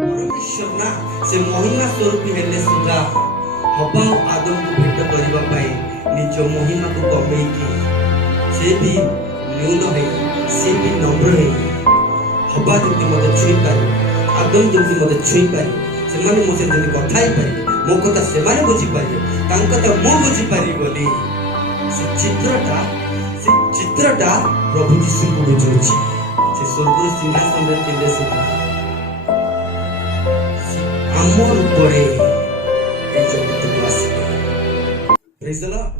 परमेश्वर से महिमा स्वरूप हेले सुधा हवा आदम को भेट करने निज महिमा को कमे से भी न्यून है से भी नम्र है हवा जमी मत छुई पारे आदम जमी मत छुई पारे से मो से कथा पारे मो कथा से बुझीपारे कथा मु बुझीपारी बोली से चित्रटा प्रभु जीशु को बुझाऊँ से स्वर्ग सिंहासन आम उपरे जगत को आसिबे प्रेज द लॉर्ड।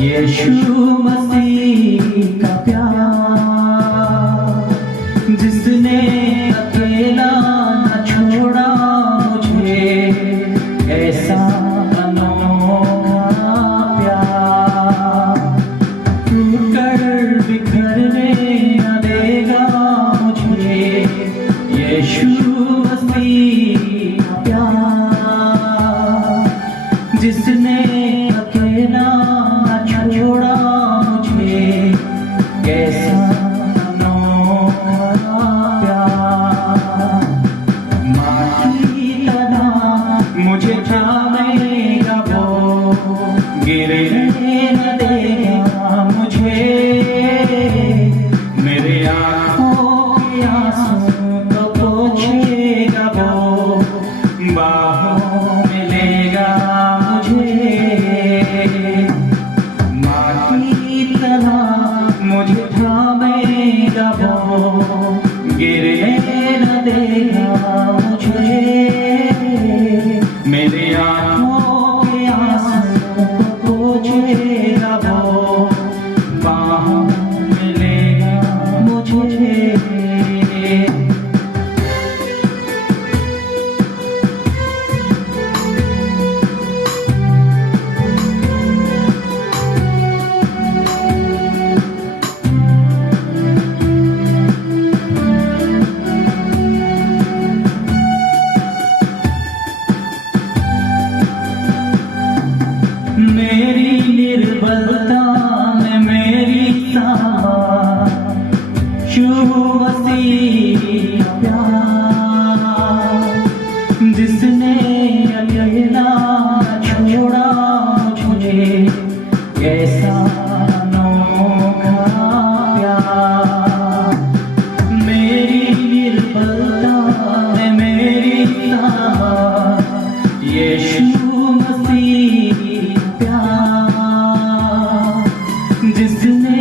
यीशु मसीह का प्यार जिसने अकेला न छोड़ा मुझे ऐसा अनोखा प्यार टूटकर बिखरने न देगा मुझे यीशु मसीह का प्यार जिसने अकेला छोड़ा मुझे कैसा अनोखा प्यार माटी तना मुझे थामेगा वो गिरने न देगा मुझे मेरे आँखों के आंसू तो पोंछेगा वो बाहों में लेगा मुझे मुझे थामेगा वो गिरने न देगा मुझे मेरे आँखों के आंसू को पोंछेगा वो बाहों में लेगा मुझे। मेरी निर्बलता में मेरी यीशु मसीह का प्यार जिसने अकेला छोड़ा मुझे कैसा अनोखा प्यार मेरी निर्बलता में मेरी यीशु मसीह जिसने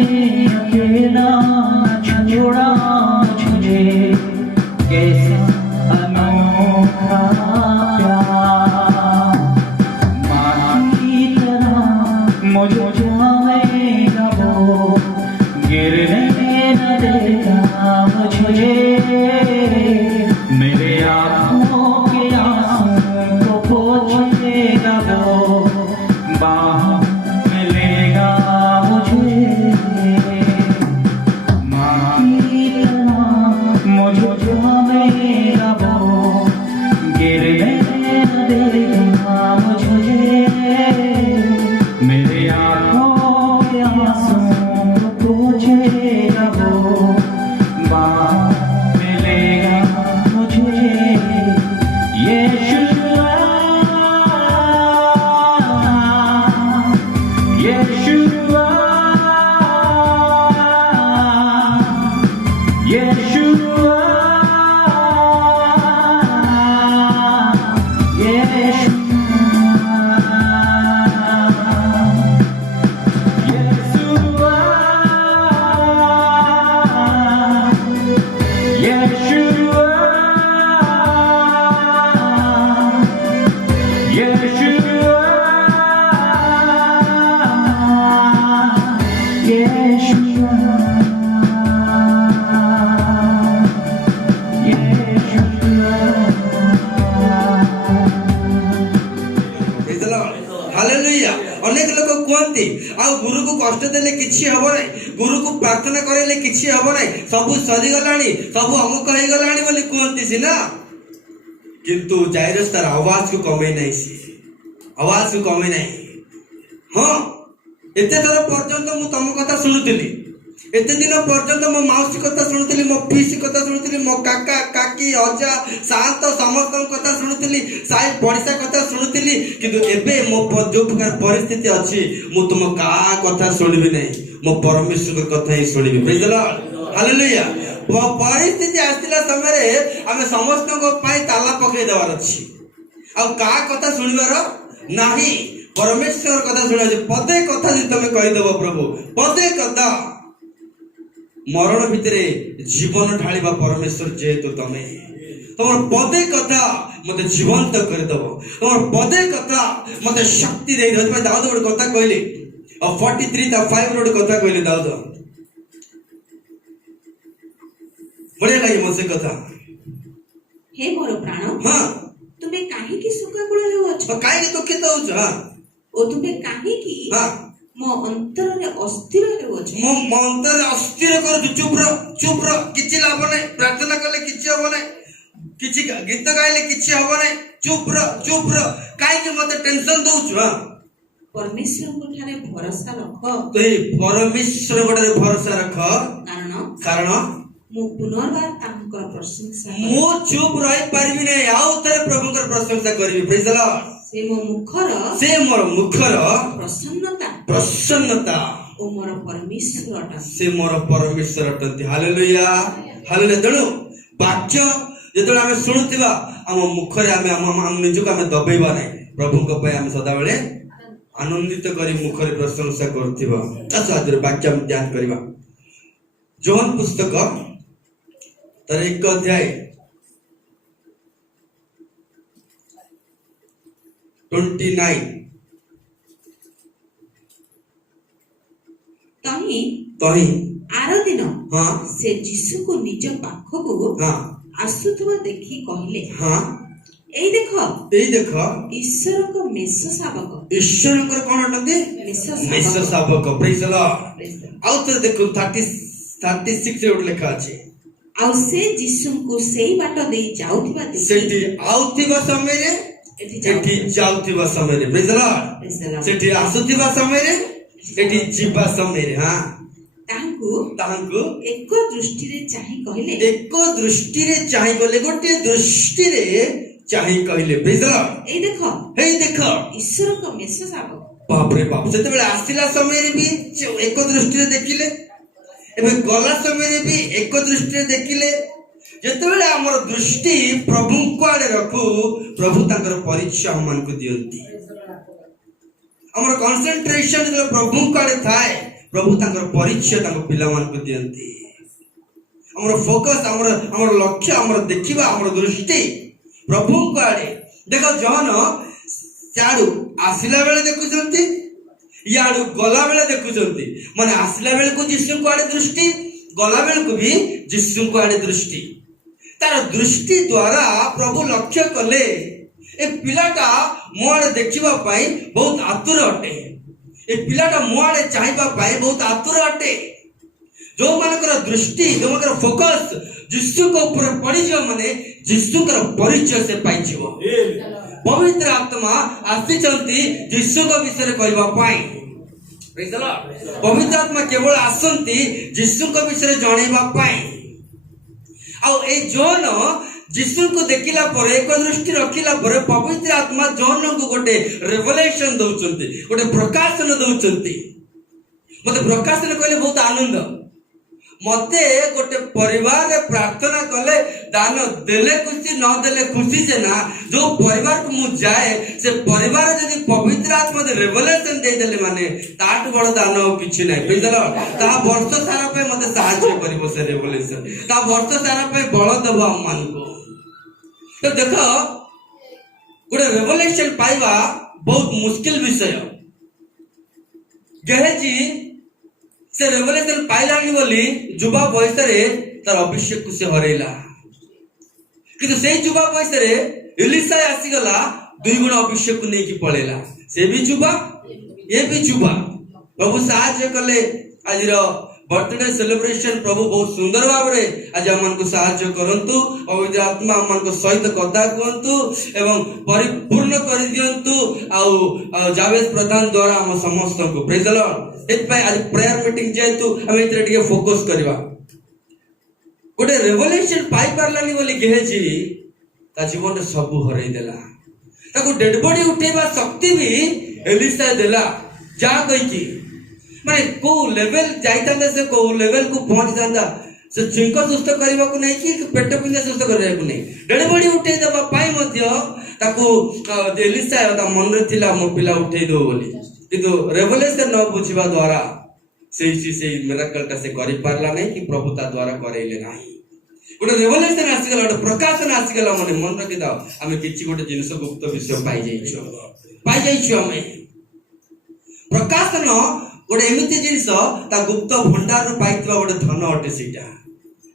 अकेला छोड़ा मुझे कैसा अनोखा प्यार माटी तरह मुझे थामेगा वो गिरने न देगा मुझे मेरे आँखों के आंसू को पोंछेगा वो बाहों में लेगा मुझे मुझे थामेगा वो गिरने न देगा मुझे मेरे आँखों के आंसू को पोंछेगा वो बाहों में लेगा मुझे यीशु Yeshua, Yeshua, Yeshua. कहती आ गुरु को कष्ट देले किछि हबो नै गुरु को प्रार्थना करेले किछि हबो नै सब सरी गलानी सब अमुक हे गलानी बोली कहती सिना किंतु जाइरस तार आवाज को कमे नै सी आवाज को कमे नै हां एते थर पर्यंत मु तम कथा सुनुतिली एते दिन पर्यंत मो माउसी कथा शुणुली मो पीसी कथा शुणुली मो काका काकी अजा सात समस्त कथा शुणुली साई पड़िसा कथा शुणुली किंतु एबे मो जो प्रकार परिस्थिति अछि मु तुम का कथा सुनिबि नै मो परमेश्वर कथा ही सुनिबि प्रेज द लॉर्ड हालेलुया परिस्थिति आस्तिला समय रे हमें समस्त को पाई ताला पके देवार अछि आ का कथा सुनिबार नाही परमेश्वर कथा सुना पदे कथा जे तमे कहि देबो प्रभु पदे कथा मरण भितरे जीवन ढालिबा परमेश्वर जेहेतु तमे तुम पदे कथा मते जीवंत कर दबो तुम पदे कथा मते शक्ति दे दबो दाऊद गोटे कथा कहले और 43 ता 5 रोड कथा कहले दाऊद बढ़िया लगे मसे कथा हे मोर प्राण हां तुमे काहे की सुखाकुल हेउ अछ काहे की दुखित होछ हां ओ तुमे काहे की हां मो अंतर रे अस्थिर हेउ अछ मो अंतर रे अस्थिर कर चुप र किछि लाभ नै प्रार्थना करले किछि होबो नै किछि गीत गाइले किछि होबो नै चुप र काहे की मते टेंशन दोछ हां परमेश्वर को ठारे भरोसा रख तो ए परमेश्वर गोटे भरोसा रख कारण मु पुनर्बार तांकर प्रशंसा मु चुप रही पारबी नै आउ तरे प्रभुकर प्रशंसा करबी प्रेज द लॉर्ड से मोर मुखर प्रसन्नता ओ मोर परमेश्वर अटंती से मोर परमेश्वर अटंती हालेलुया हालेलुया तेणु वाक्य जेतले आमे सुनुतिबा हम मुखरे आमे निजुक आमे दबेबा नै प्रभुक पय आमे सदा बेले आनंदित करी मुखरे प्रशंसा करथिबा आस आज वाक्य हम ध्यान करबा जोहन पुस्तक तर 1 अध्याय 29 तही आर दिन हां से यीशु को निज पाखो को हां आसुथबा देखि कहले हां एई देखो ईश्वर को मेष शावक कोन अटंती मेष शावक प्रेज द लॉर्ड आउ तो देखो 36 रे लिखा अछि आउ से यीशु को सेई बाट दे जाउथिबा देखि सेठी आउथिबा समय रे एठी जाउथिबा समय रे प्रेज द लॉर्ड सेठी आसुथिबा समय रे एठी जीवा समय रे हां तांकु एक दृष्टि रे चाहि कहले गोटे दृष्टि रे चाहि कहले प्रेज द लॉर्ड ए देखो ईश्वर को मेष शावक बाप रे बाप सेते बेले आसिला समय रे भी एक दृष्टि रे देखिले एबे गला समय रे भी एक दृष्टि रे देखिले जेते बेले हमर दृष्टि प्रभु को आडे रखू प्रभु तांकर परिचय हमन को दियंती हमर कंसंट्रेशन जे प्रभु को आडे थाए प्रभु तांकर परिचय तांको पिला मान को दियंती हमर फोकस हमर लक्ष्य हमर देखिबा हमर दृष्टि प्रभु को आडे देखो जहन चाडू आसिला बेले देखुचंती याडू गला बेले देखुचंती माने आसिला बेले को यीशु को आडे दृष्टि गला बेले को भी यीशु को आडे दृष्टि तार दृष्टि द्वारा प्रभु लक्ष्य कले ए पिलाटा मो आडे देखिबा पई बहुत आतुर अटे ए पिलाटा मो आडे चाहिबा पई बहुत आतुर अटे जो मानकर दृष्टि जो मानकर फोकस यीशु को ऊपर पड़ी जो माने यीशु का परिचय से पाई जीवो पवित्र आत्मा आसीचंती यीशु को विषय कहबा पई प्रेज द लॉर्ड पवित्र आत्मा केवल आसंती यीशु को विषय जणैबा पई आ ए जोन यीशु को देखिला पर एक दृष्टि रखिला पर पवित्र आत्मा जोन को गोटे रेवलेशन दउचंती गोटे प्रकाशन दउचंती मते प्रकाशन कहले बहुत आनंद मते गोटे परिवार रे प्रार्थना कले दान देले खुशी न देले खुशी से ना जो परिवार को मु जाए से परिवार यदि पवित्र आत्मा दे रेवलेशन दे देले माने ताट बड़ दान किछि नै बुझलो ता वर्ष सारा पे मते सहायता करिवो से रेवलेशन ता वर्ष सारा पे बळ देबो हम मान को तो देखो गोटे रेवलेशन पाइबा बहुत मुश्किल विषय गेहेजी से रेवलेशन पाइलानी बोली जुबा बयस रे तार अभिषेक को से हरेला किंतु सेही जुबा बयस रे एलिसा आसी गला 2 गुण अभिषेक को नेकी पळेला से भी जुबा ये भी जुबा प्रभु साहाय्य कले आज बर्थडे सेलिब्रेशन प्रभु बहुत सुंदर भाव में आज आम साहाय्य करंतु पवित्र आत्मा आम सहित कथा कहतु एवं परिपूर्ण कर दियंतु आउ जावेद प्रधान द्वारा हम समस्त को प्रेज द लॉर्ड। एतपय आज प्रेयर मीटिंग जेतु हम एतरे टिके फोकस करबा गोटे रेवोल्यूशन पाई पारलानी बोली गेहेजी ता जीवन सब हरई देला ताको डेड बॉडी उठेबा शक्ति भी एलिसा देला जा कहि की माने को लेवल जाइतांदा से को लेवल को पहुंच जांदा से जिंको सुस्त करबा को नहीं कि पेट पिंदा सुस्त करबा को नहीं डेड बॉडी उठे दबा पाई मध्य ताको एलिसा ता मन रे थिला मो पिला उठे दो बोली किंतु रेवोल्यूशन न बुझिबा द्वारा से मिराकल ता से करि पारला नहीं कि प्रभु ता द्वारा करैले नहीं गोटे रेवोल्यूशन आसी गला गोटे प्रकाशन आसी गला मन मन रखि दाओ आमे किछि गोटे जिंस गुप्त विषय पाई जाइछो हमें प्रकाशन गोटे एमती जिनस गुप्त भंडार पाइथिबा गोटे धन अटे सेटा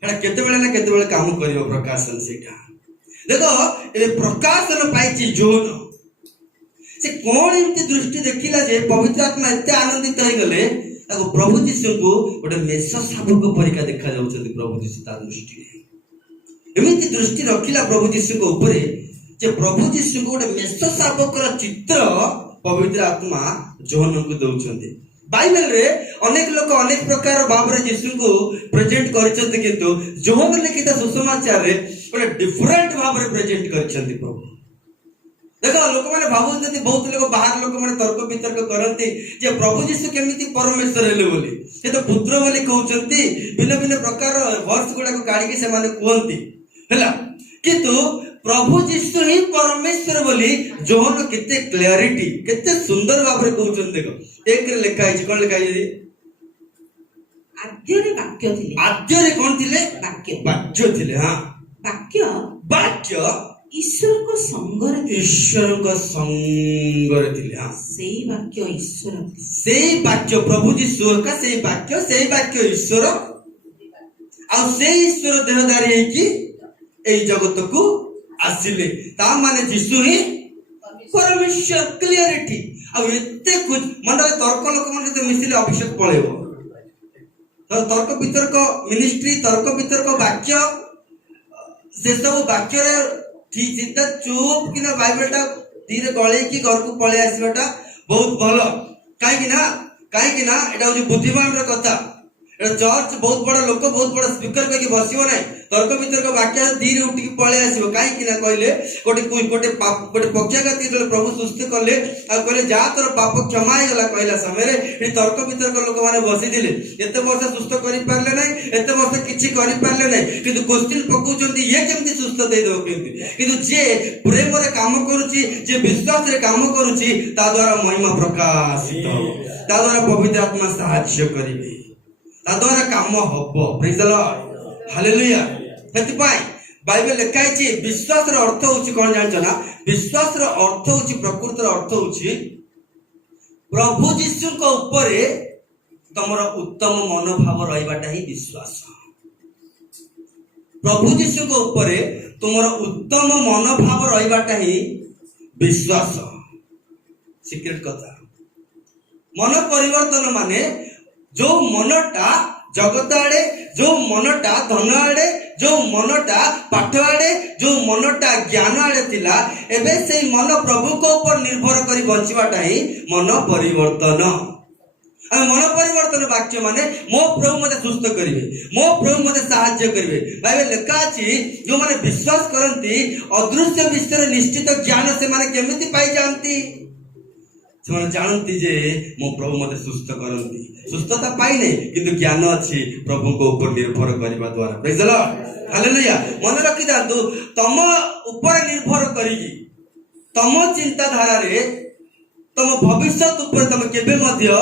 एटा केते बेले ना केते बेले काम करियो प्रकाशन सेटा देखो ए प्रकाशन पाइछि जोन से कोन एमती दृष्टि देखिला जे पवित्र आत्मा एते आनंदित होई गले ताको प्रभु यीशु को गोटे मेष शावक परिका देखा जाउछथि प्रभु यीशु ता दृष्टि एमती दृष्टि रखिला प्रभु यीशु को ऊपर जे प्रभु यीशु को गोटे मेष शावकर चित्र पवित्र आत्मा जोहन को दउछथि बाइबल रे अनेक लोक अनेक प्रकार भाव रे यीशु को प्रेजेंट करछथि किंतु जोहन लिखित सुसमाचार रे गोटे डिफरेंट भाव रे प्रेजेंट करछथि प्रभु देखो लोक माने भाबुछथि बहुत लोक बाहर लोक माने तर्क वितर्क करंती जे प्रभु यीशु केमिति परमेश्वर हेले बोली से तो पुत्र बोली कहउछथि भिन्न भिन्न प्रकार वर्ष गुडा को काढी के से माने कहंती हैला किंतु प्रभु यीशु ही परमेश्वर बोली जोहन केते क्लैरिटी केते सुंदर भाव रे कहउछन देखो एक रे लिखा है कोन लिखा है आद्य रे वाक्य थिले आद्य रे कोन थिले वाक्य थिले हां वाक्य ईश्वर को संगर थिले हां सेई वाक्य ईश्वर सेई वाक्य प्रभु यीशु का सेई वाक्य ईश्वर आ सेई ईश्वर देहधारी है कि ए जगत को आसिले ता माने यीशु ही परमेश्वर क्लियरिटी अब एते कुछ मन रे तर्क लोक मन तो मिसिले अभिषेक पळेबो तो तर्क वितर्क मिनिस्ट्री तर्क वितर्क वाक्य से सब वाक्य रे ठीक सीधा चुप किना बाइबल टा धीरे गळे की घर को पळे आसीबाटा बहुत भलो काहे कि ना एटा हो बुद्धिमान रे कथा एटा चर्च बहुत बड़ा लोक बहुत बड़ा स्पीकर के बसिबो नै तर्क वितर्क वाक्य धीरे उठी पळे आसीबो काहे कि ना कहले गोटे पक्षाघाती जो प्रभु सुस्थ करले आ कहले जा तोर पाप क्षमा हे गला कहला समय रे ए तर्क वितर्क लोक माने बसि दिले एते वर्ष सुस्थ करि पारले नै एते वर्ष किछि करि पारले नै किंतु क्वेश्चन पकुचंती ये केमति सुस्थ दे दो किंतु जे प्रेम रे काम करूची जे विश्वास रे काम करूची ता द्वारा महिमा प्रकाशित ता द्वारा पवित्र आत्मा सहाय्य करिवे ता द्वारा काम हबो प्रेज द लॉर्ड हालेलुया हेति पाई बाइबल लिखाई छी विश्वास रो अर्थ होची कोन जानछ ना विश्वास रो अर्थ होची प्रकृत रो अर्थ होची प्रभु यीशु को ऊपर तमरो उत्तम मनोभाव रहिबाटा ही विश्वास प्रभु यीशु को ऊपर तुमरो उत्तम मनोभाव रहिबाटा ही विश्वास सीक्रेट कथा मन परिवर्तन माने जो मनटा जगत आड़े जो मनटा धन आड़े जो मनटा पाठ आड़े जो मनटा ज्ञान आड़े थिला एबे से मन प्रभु को ऊपर निर्भर करी बंचिबाटा ही मन परिवर्तन मन परिवर्तन वाक्य माने मो प्रभु मते सुस्थ करिवे मो प्रभु मते सहाय्य करिवे बाइबल लिखा अछि जो माने विश्वास करंती अदृश्य विषय निश्चित ज्ञान से माने केमिति पाई जानती से माने जानती जे मो प्रभु मते सुस्थ करंती सुस्थता पाई नै किंतु ज्ञान अछि प्रभु को ऊपर निर्भर करबा द्वारा प्रेज द लॉर्ड हालेलुया मन रखि दांतु तम ऊपर निर्भर करिकी तम चिंता धारा रे तम भविष्य ऊपर तम केबे मध्य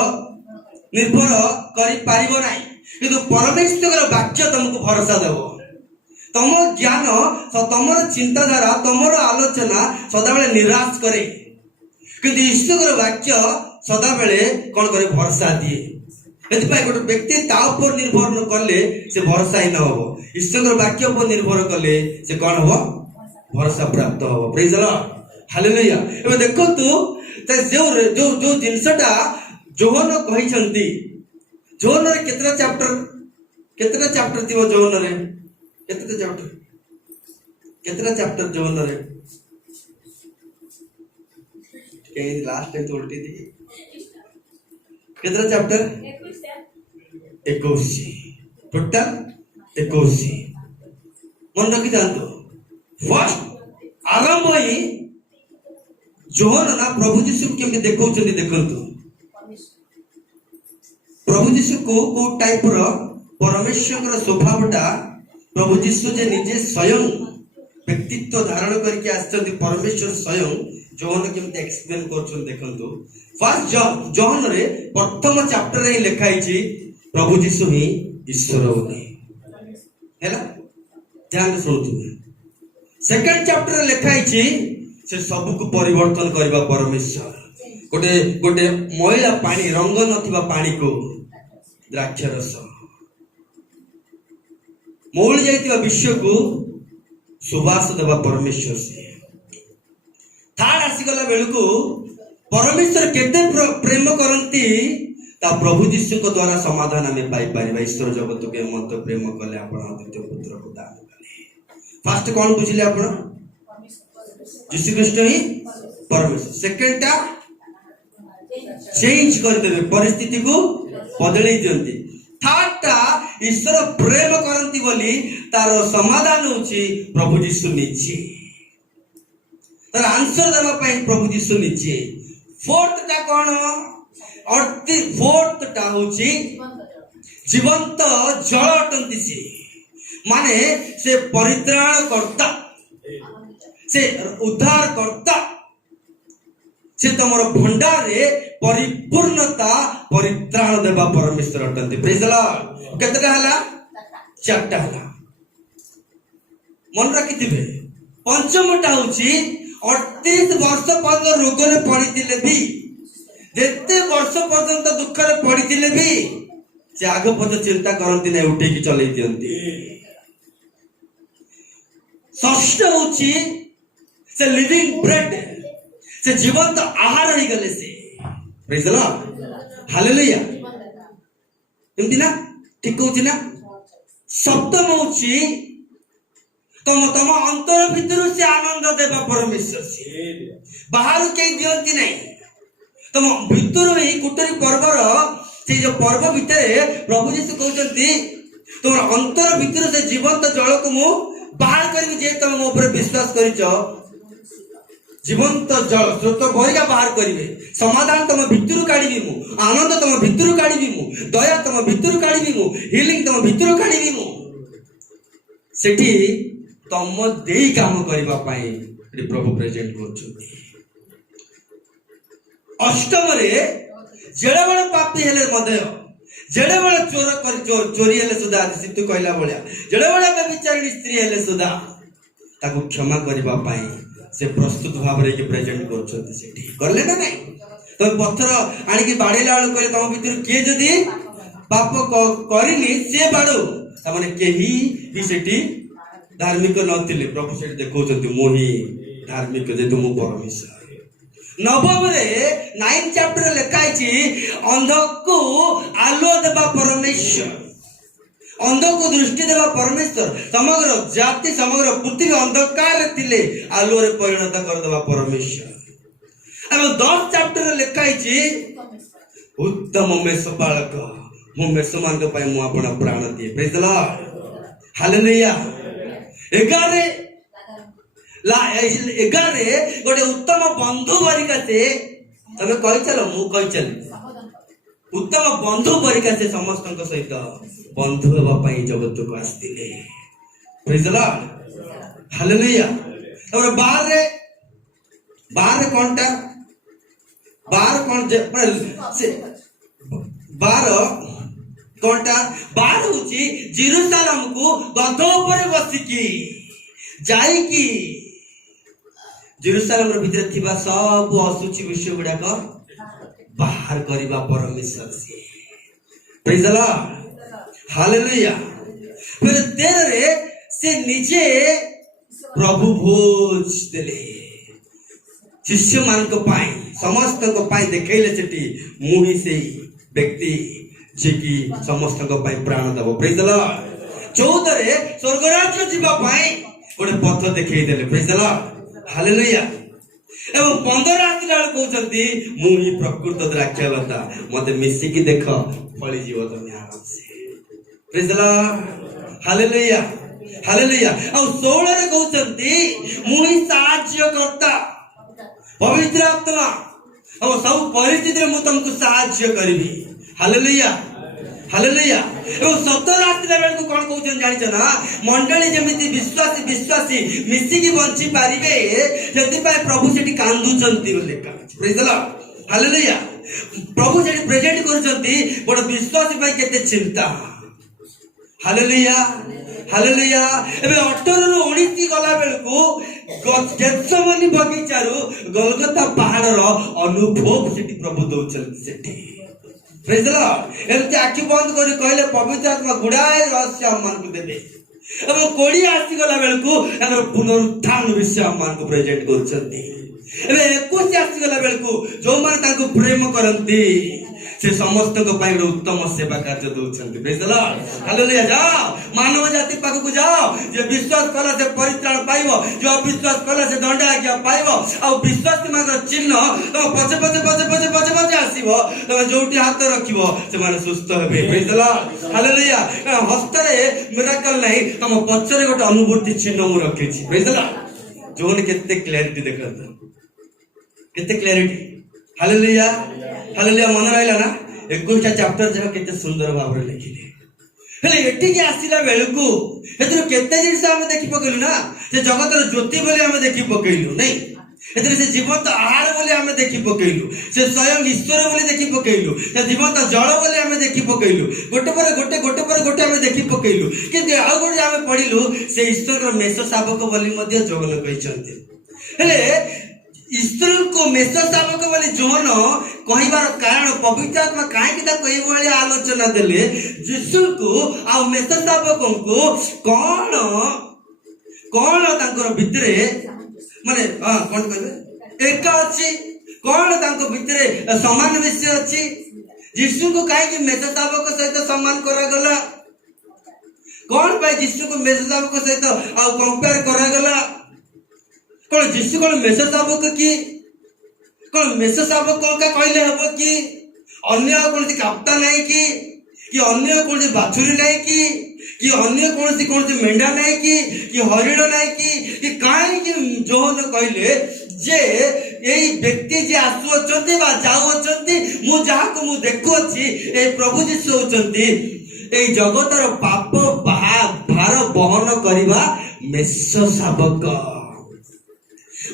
निर्भर करि पारिबो नै किंतु परमेश्वर वाक्य तुमको भरोसा देबो तम ज्ञान तमर चिंताधारा तमर आलोचना सदा बेले निराश करे किंतु ईश्वर वाक्य सदा बेले कोन करे भरोसा दिए एतिपाई गोटे व्यक्ति ता ऊपर निर्भर न करले से भरोसा ही न हो ईश्वर वाक्य ऊपर निर्भर करले से कोन हो भरोसा प्राप्त हो प्रेज द लॉर्ड हालेलुया एबे देखो तू जो जो जो जिंसटा जोहन कहिसंती जोहन रे केतरा चैप्टर थिबो जोहन रे केतरा चैप्टर जोहन रे कहीं लास्ट टाइम तो उल्टी थी केतरा चैप्टर 21 टोटल 21 मन रखी जानतो फर्स्ट आरंभ ही जोहन ना प्रभु यीशु केमते देखौचंदी देखंतु प्रभु यीशु को टाइप रो परमेश्वर स्वभावटा प्रभु यीशु जे निजे स्वयं व्यक्तित्व धारण करके आछंती परमेश्वर स्वयं जोहन केमते एक्सप्लेन करछन देखंतु फर्स्ट जोहन रे प्रथम चैप्टर रे लिखाई छी प्रभु यीशु ही ईश्वर बोली हैला ध्यान से सुनतु सेकंड चैप्टर रे लिखाई छी से सब को परिवर्तन करबा परमेश्वर गोटे मैला पानी रंग नथिबा पानी को द्राक्ष रस मौल जाइतिबा विश्व को सुवास देवा परमेश्वर से थार्ड आसी गला बेलको परमेश्वर केते प्रेम करंती ता प्रभु यीशु को द्वारा समाधान हमें पाई परिबा ईश्वर जगत के मत प्रेम कले आपण द्वितीय पुत्र को दान कले फर्स्ट कौन बुझिले आपण यीशु ख्रीष्ट ही परमेश्वर सेकंड ता चेंज कर देबे परिस्थिति को बदलै दियंती थर्ड ता ईश्वर प्रेम करंती बोली तार समाधान होची प्रभु यीशु निजे तार आंसर देबा पई प्रभु यीशु निजे फोर्थ ता कोन और फोर्थ ता होची जीवंत जल अटंती से माने से परित्राण करता से उद्धार करता से तमरो भंडार रे परिपूर्णता परित्राण देवा परमेश्वर अटंती प्रेज द लॉर्ड केतटा हला चारटा हला मन रखिथिबे पंचमटा होची 38 वर्ष पर्यंत रोग रे पड़िथिले भी जेते वर्ष पर्यंत दुख रे पड़िथिले भी से आग पद चिंता करंती नै उठे की चलै दियंती षष्ठ होची से लिविंग ब्रेड से जीवंत आहार हो गले से प्रेज द लॉर्ड हालेलुया एमती ना ठीक होची ना सप्तम होची तम अंतर भीतर से आनंद देवा परमेश्वर से बाहर कहीं दियंती नहीं तम भीतर ही कुटरी पर्वर से जो पर्व भितर प्रभु यीशु कहते तुम अंतर भीतर से जीवंत जल को मु बाहर करी जे तुम मो ऊपर विश्वास करिचो जीवंत जल स्रोत भरिका बाहर करिवे समाधान तुम भीतर काढिबी मु आनंद तुम भीतर काढिबी मु दया तुम भीतर काढिबी मु हीलिंग तुम भीतर काढिबी मु सेठी तुम देई काम करबा पई प्रभु प्रेजेंट करछुती अष्टम रे जेड़े बड़े पापी हेले मध्य जेड़े बड़े चोरी हेले सुधा सितु कहला भलिया जेड़े बड़े व्यभिचारिणी स्त्री हेले सुधा ताको क्षमा करबा पई से प्रस्तुत भाव रे के प्रेजेंट करछथि सेठी करले ना नहीं तो पत्थर आनी की बाड़ेला वाला कहले तम भीतर के जदी पाप करिनी से बाड़ो त माने केही भी सेठी धार्मिक नथिले प्रभु सेठी देखौछथि मोही धार्मिक जे तुम परमेश्वर नवम रे 9 चैप्टर लिखाई छी अंध को आलो देवा परमेश्वर अंध को दृष्टि देवा परमेश्वर समग्र जाति समग्र पृथ्वी अंधकार रे थिले आलो रे परिणत कर देवा परमेश्वर अब 10 चैप्टर लिखाई छी उत्तम मेष बालक मो मेष मान के पय मो अपन प्राण दिए प्रेज द लॉर्ड हालेलुया 11 गोटे उत्तम बंधु परिका से तमे कहि चलो मु कहि चली उत्तम बंधु परिका से समस्त सहित बंधु हेबा पई जगत को आस्तिले प्रेज द लॉर्ड हालेलुया और 12 कोनटा 12 कोन से 12 कोनटा 12 होची जेरूशलेम को गध ऊपर बसिकी जाई की जेरूशलेम भीतर थिबा सब असुचि विषय गुडा को बाहर करिबा परमेश्वर से प्रेज द लॉर्ड हालेलुया फिर 13 रे से निजे प्रभु भोज देले शिष्य मान समस्त देखले सेठी मुही से व्यक्ति जे कि समस्त प्राण दब प्रेज द लॉर्ड 14 रे स्वर्गराज्य जीवा गोटे पथ देखई देले प्रेज द लॉर्ड हालेलुया एवं 15 आसिला कहउछंती मुही प्रकृत द्राक्षालता मते मिसिकी देख फली जीव तमे आराम से praise the Lord hallelujah hallelujah और 16 रे कहउछंती मुही साहाय्य करता पवित्र आत्मा और सब परिस्थिति में तुमको साहाय्य करिबी हालेलुया हालेलुया एवं 17 आसिला बेल को कोन कहउछन जानिछ ना मंडली जेमिति विश्वासी विश्वासी मिसिकी बंची पारिबे जति पाए प्रभु सेठी कांदुचंती लेखा praise the Lord hallelujah Prabhu Sethi present करचंती बड़ विश्वासी भाई केते चिंता हालेलुया हालेलुया एबे 18 रु 19 गला बेल को गेत्सेमनी बगीचारू गलगता पहाड़ रो अनुभव सेठी प्रभु दउचंती सेठी प्रेज द लॉर्ड एमते आखि बंद करी कहले पवित्र आत्मा गुडाए रहस्य हम मान को देबे एवं कोडी आसी गला बेल को हमर पुनरुत्थान विषय हम मान को प्रेजेंट करचंती एबे 21 आसी गला बेल को जो माने ताको प्रेम करंती से समस्त को पाई उत्तम सेवा कार्य दउछंती प्रेज द लॉर्ड हालेलुया जाओ मानव जाति पाख को जाओ जे विश्वास कला से परित्राण पाइबो जो अविश्वास कला से दंड आज्ञा पाइबो आ विश्वास मागर चिन्ह तो पछे पछे पछे पछे पछे पछे आसीबो तो जोटी हाथ रखिबो से माने सुस्त हेबे प्रेज द लॉर्ड हालेलुया हस्त रे मिराकल नहीं तम पछरे गोटे अनुभूति चिन्ह मु रखिछि प्रेज द लॉर्ड जोन केते क्लैरिटी देखत केते क्लैरिटी हालेलुया हालेलुया मन रहला ना 21 चैप्टर जहा केते सुंदर भाव रे लिखिले हेले एठी के आसीला बेलकू एतरो केते जिंस हम देखि पकइलु ना से जगत रो ज्योति बोली हम देखि पकइलु नहीं एतरे से जीवंत आहार बोली हम देखि पकइलु से स्वयं ईश्वर बोली देखि पकइलु से जीवंत जल बोली हम देखि पकइलु गोटे पर गोटे हम देखि पकइलु कि आ गोटे हम पढिलु से ईश्वर रो मेष शावक बोली मध्ये जोगन कहिसंती हेले ईश्वर को मेष शावक बोली जोन कहिबार कारण पवित्र आत्मा काहे कि ताको एई भली आलोचना देले यीशु को आ मेष शावक को कोन तांकर भितरे माने कोन कहबे एक अछि कोन तांको भितरे समान विषय अछि यीशु को काहे कि मेष शावक सहित सम्मान करा गला कोन भाई यीशु को मेष शावक सहित आ कंपेयर करा गला कोन यीशु कोन मेष शावक की कोन मेष शावक का कहले हबो कि अन्य कोन सी काप्ता नहीं कि अन्य कोन सी बाछुरी नहीं कि अन्य कोन सी मेंढा नहीं कि हरिण नहीं कि काहे कि जोन कहले जे एई व्यक्ति जे आसु अछंती बा जाउ अछंती मु जहा को मु देखु अछि ए प्रभु यीशु अछंती ए जगतर पाप भार बहन करिबा मेष शावक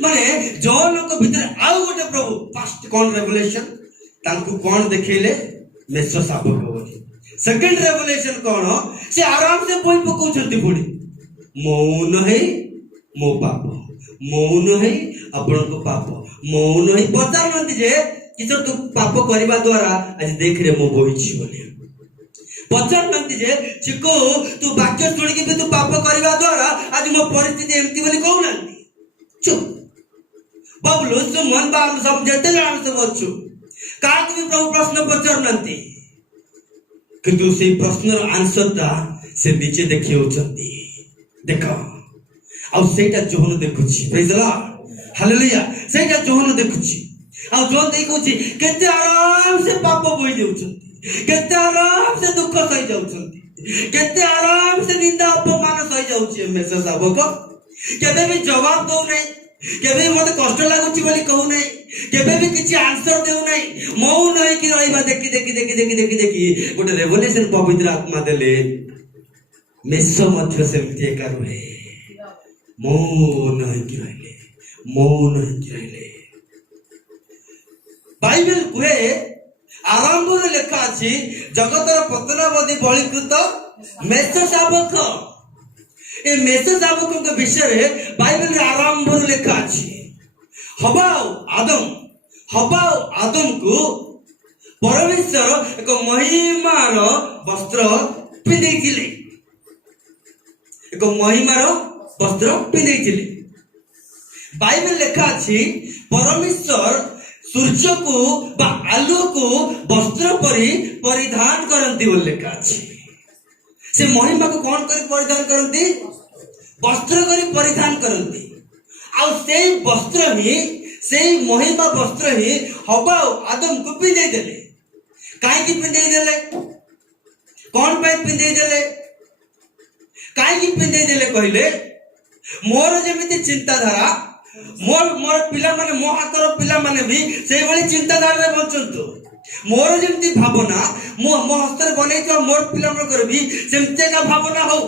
माने जो लोक भीतर आउ गोटे प्रभु फर्स्ट कौन रेवलेशन तांकु कौन देखैले मेष शावक बोली सेकंड रेवलेशन कौन से आराम से बोल पकौछंती पुणी मौन है मो पाप मौन है आपण को पाप मौन है पचारनती जे कि तू पाप करबा द्वारा आज देख रे मो बोइछि बोली पचारनती जे चिको तू वाक्य सुनि के तू पाप करबा द्वारा आज मो परिस्थिति एम्ति बोली कहउनांती चुप बबलू सुमन बाबू सब जेते जान सब अच्छु काक भी प्रभु प्रश्न पचारनती किंतु से प्रश्न आंसर ता से नीचे देखि होचंती देखो आ सेटा जोहन देखुची प्रेज द लॉर्ड हालेलुया सेटा जोहन देखुची आ जोन देखुची केते आराम से पाप बोई जाउचंती केते आराम से दुख सही जाउचंती केते आराम से निंदा अपमान सही जाउची मेष शावक केबे भी जवाब दो नहीं केबे मते कष्ट लागुची बोली कहू नहीं केबे भी किछि आंसर देउ नहीं मौन है कि रहिबा देखि गोटे रेवलेशन पवित्र आत्मा देले मेष मध्य सेमति एका रहे मौन है कि रहले बाइबल कुहे आरंभ रे लेखा अछि जगतर पतनावधि बलिकृत मेष शावक ए मेष शावक के विषय रे बाइबल रे आरंभ रे लेखा अछि हवाओ आदम को परमेश्वर एक महिमार वस्त्र पिंधैथिले बाइबल लेखा अछि परमेश्वर सूर्य को बा आलू को वस्त्र परी परिधान करती बोली लेखा अछि। से महिमा को कौन कर परिधान करती? वस्त्र करी परिधान करती। आउ से वस्त्र ही से महिमा वस्त्र ही हवा आदम को पिंधे देले। काहे पिंधे देले? कौन पे पिंधे देले? काहे पिंधे देले कहले? मोर जेमिति चिंताधारा मोर मोर पिला माने मो आकर पिला माने भी से भली चिंताधारा रे बंचंतु। मोर जेमिति भावना मो हस्तर बनेइतो मोर पिला मन कर भी सेमते का भावना हो।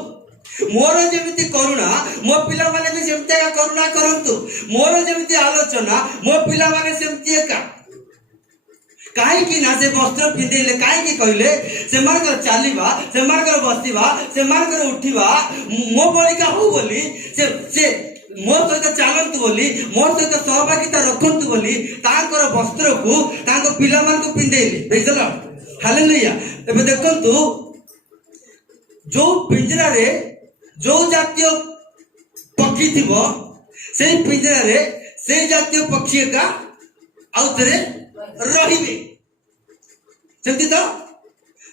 मोर जेमिति करुणा मो पिला माने भी सेमते का करुणा करंतु। मोर जेमिति आलोचना मो पिला माने सेमति का। काहे कि ना से वस्त्र पिंधेले काहे कि कहले से मानकर चालीबा से मानकर बसिबा से मानकर उठिबा मो बलिका हो बोली से मो सहित चलतु बोली मो सहित सहभागिता रखतु बोली तांकर वस्त्र को तांको पिला मान को पिंधेले। Praise the Lord, hallelujah. एबे देखंतु जो पिंजरा रे जो जातीय पक्षी थिबो से पिंजरा रे से जातीय पक्षी का आउतरे रहिबे। सेमति तो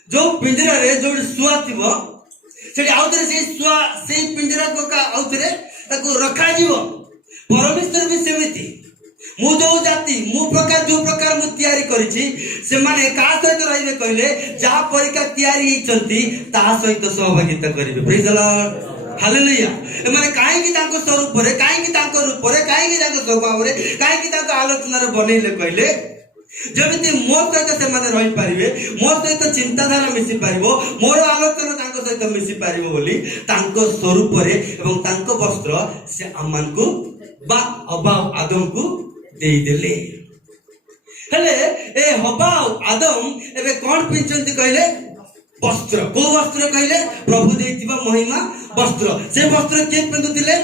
जो पिंजरा रे जो सुआ थिबो से आउतरे से सुआ से पिंजरा को का आउतरे ताको रखा जीवो। परमेश्वर भी सेमिति मु जो जाति मु प्रकार जो प्रकार मु तयारी करिछि से माने का सहित रहिबे कहले जा परिका तयारी हिचंती ता सहित सहभागिता करिवे। Praise the Lord, hallelujah. ए माने काहे कि ताको स्वरूप रे काहे कि ताको रूप रे काहे कि ताको स्वभाव रे काहे कि ताको आलोचना रे बनेले कहले जेमिति मो सहित से माने रहि पारिबे मो सहित चिंताधारा मिसी पारिबो मोर आलोचना ताको सहित मिसी पारिबो बोली ताको स्वरूप रे एवं ताको वस्त्र से अमान को बा अभाव आदम को देई देले। हेले ए हबाव आदम एबे कोन पिंचंती कहले? वस्त्र। को वस्त्र कहले? प्रभु देइतिबा महिमा वस्त्र। से वस्त्र के पिंदुतिले?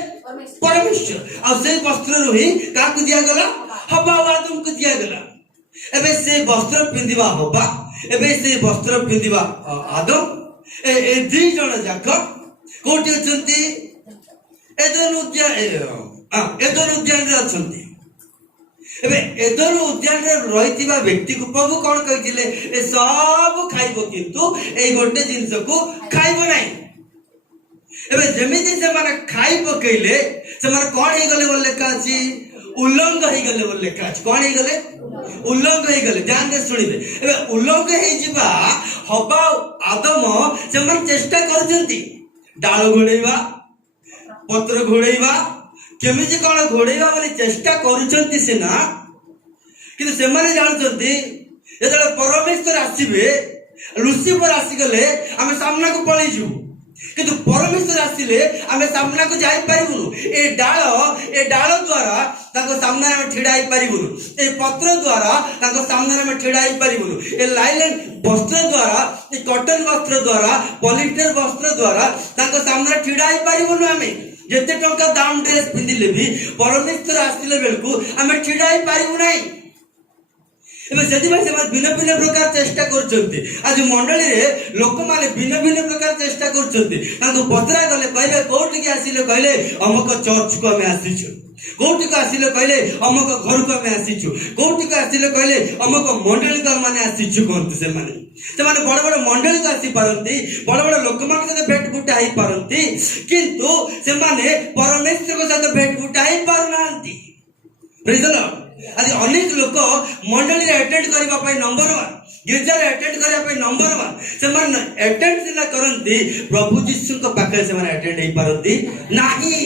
परमेश्वर। आ से वस्त्र रही काकु दिया गला? हबाव आदम को दिया गला। एबे से वस्त्र पिंदिबा हबा एबे से वस्त्र पिंदिबा आदम ए दी जण जाक कोठी अछंती? एदन उद्यान रे अछंती। एबे एदन उद्यान रे रहितिबा व्यक्ति को प्रभु कोन कहिथिले ए सब खाइबो किंतु ए गोटे जिंस को खाइबो नाही। एबे जेमिति से माने खाइ पकेइले से माने कोन हे गले बोल लेखा अछि? उल्लंघ हे गले बोल लेखा अछि। कोन हे गले? उल्लंघ हे गले। ध्यान दे सुनिबे। एबे उल्लंघ हे जिबा हबा आदम से मन चेष्टा करजंती डाळ घोड़ेइबा पत्र घोड़ेइबा केमिति कोन घोड़ेइबा बोली चेष्टा करूचंती सिना किंतु से माने जानचंती जेतले परमेश्वर आसीबे लुसिफर आसी गले आमे सामना को पळी जु किंतु परमेश्वर आसिले आमे सामना को जाई परिबुनु। ए डाळ द्वारा ताको सामना में ठिड़ाई परिबुनु। ए पत्र द्वारा ताको सामना में ठिड़ाई परिबुनु। ए लाइलन वस्त्र द्वारा ए कॉटन वस्त्र द्वारा पॉलिस्टर वस्त्र द्वारा ताको सामना ठिड़ाई परिबुनु। आमे जेते टंका दाम ड्रेस पिंदिले भी परमेश्वर आसिले बेलकु आमे ठिड़ाई परिबु नाही। एबे जदि भाई से भिन्न भिन्न प्रकार चेष्टा करछंती। आज मंडली रे लोक माने भिन्न भिन्न प्रकार चेष्टा करछंती। ताको पत्रा गले कहबे कोठी के आसिले कहले अमक चर्च को हमें आसीछु। कोठी को आसिले कहले अमक घर को हमें आसीछु। कोठी को आसिले कहले अमक मंडली को माने आसीछु कोंतु से माने बड़ बड़ मंडली को आसी पारंती बड़ बड़ लोक मान से भेट बुटा ही पारंती किंतु से माने परमेश्वर को साथ भेट बुटा ही पारनांती। Praise the Lord. आज अनेक लोक मंडली रे अटेंड करबा पई नंबर 1 गिरजा रे अटेंड करबा पई नंबर 1 से मन अटेंड सिना करंती प्रभु यीशु को पाखे से मन अटेंड ही पारंती नाही।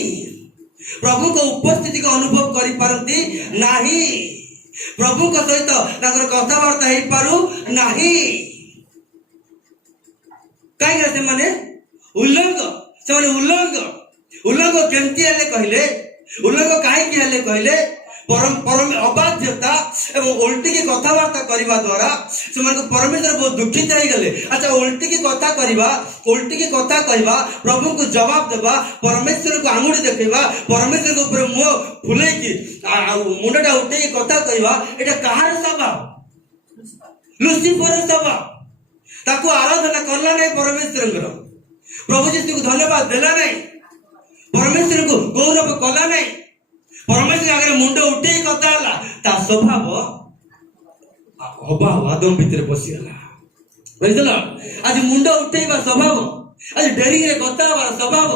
प्रभु को उपस्थिति को अनुभव करि पारंती नाही। प्रभु को सहित ताकर कथावार्ता ही पारु नाही। काहे से माने उल्लंघ केमती हेले कहले उल्लंघ काहे कि हेले कहले परम अबाध्यता एवं उल्टी की कथावार्ता करने द्वारा से परमेश्वर बहुत दुखित हो गले। अच्छा उल्टी की कथा करवा उल्टी की कथा कहवा प्रभु को जवाब देवा परमेश्वर को आंगुड़ी देखा परमेश्वर के ऊपर मुह फुले की मुंडा उठे कथा कहवा एटा कहार स्वभाव? लुसिफर स्वभाव। ताको आराधना करला नहीं परमेश्वर प्रभु जी को धन्यवाद देला नहीं परमेश्वर को गौरव कला नहीं परमेश्वर आगे मुंड उठे कथा है ता स्वभाव अभाव आदम भितर पशिगला आज मुंड उठेवा स्वभाव आज डेरिंग रे कथा हवा स्वभाव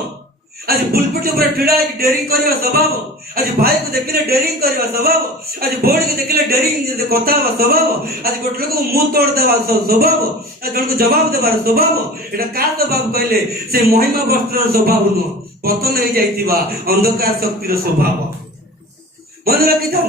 आज बुलपुट ऊपर ठिड़ा डेरिंग करवा स्वभाव आज भाई को देखिले डेरिंग करवा स्वभाव आज भौणी को देखिले डेरिंग कथा हवा स्वभाव आज गोटे लोक मुंह तोड़ देवा स्वभाव आज जन को जवाब देवार स्वभाव एटा का स्वभाव कहले से महिमा वस्त्र स्वभाव नुह पतन हो जाइतिबा अंधकार शक्तिर स्वभाव मन रखी था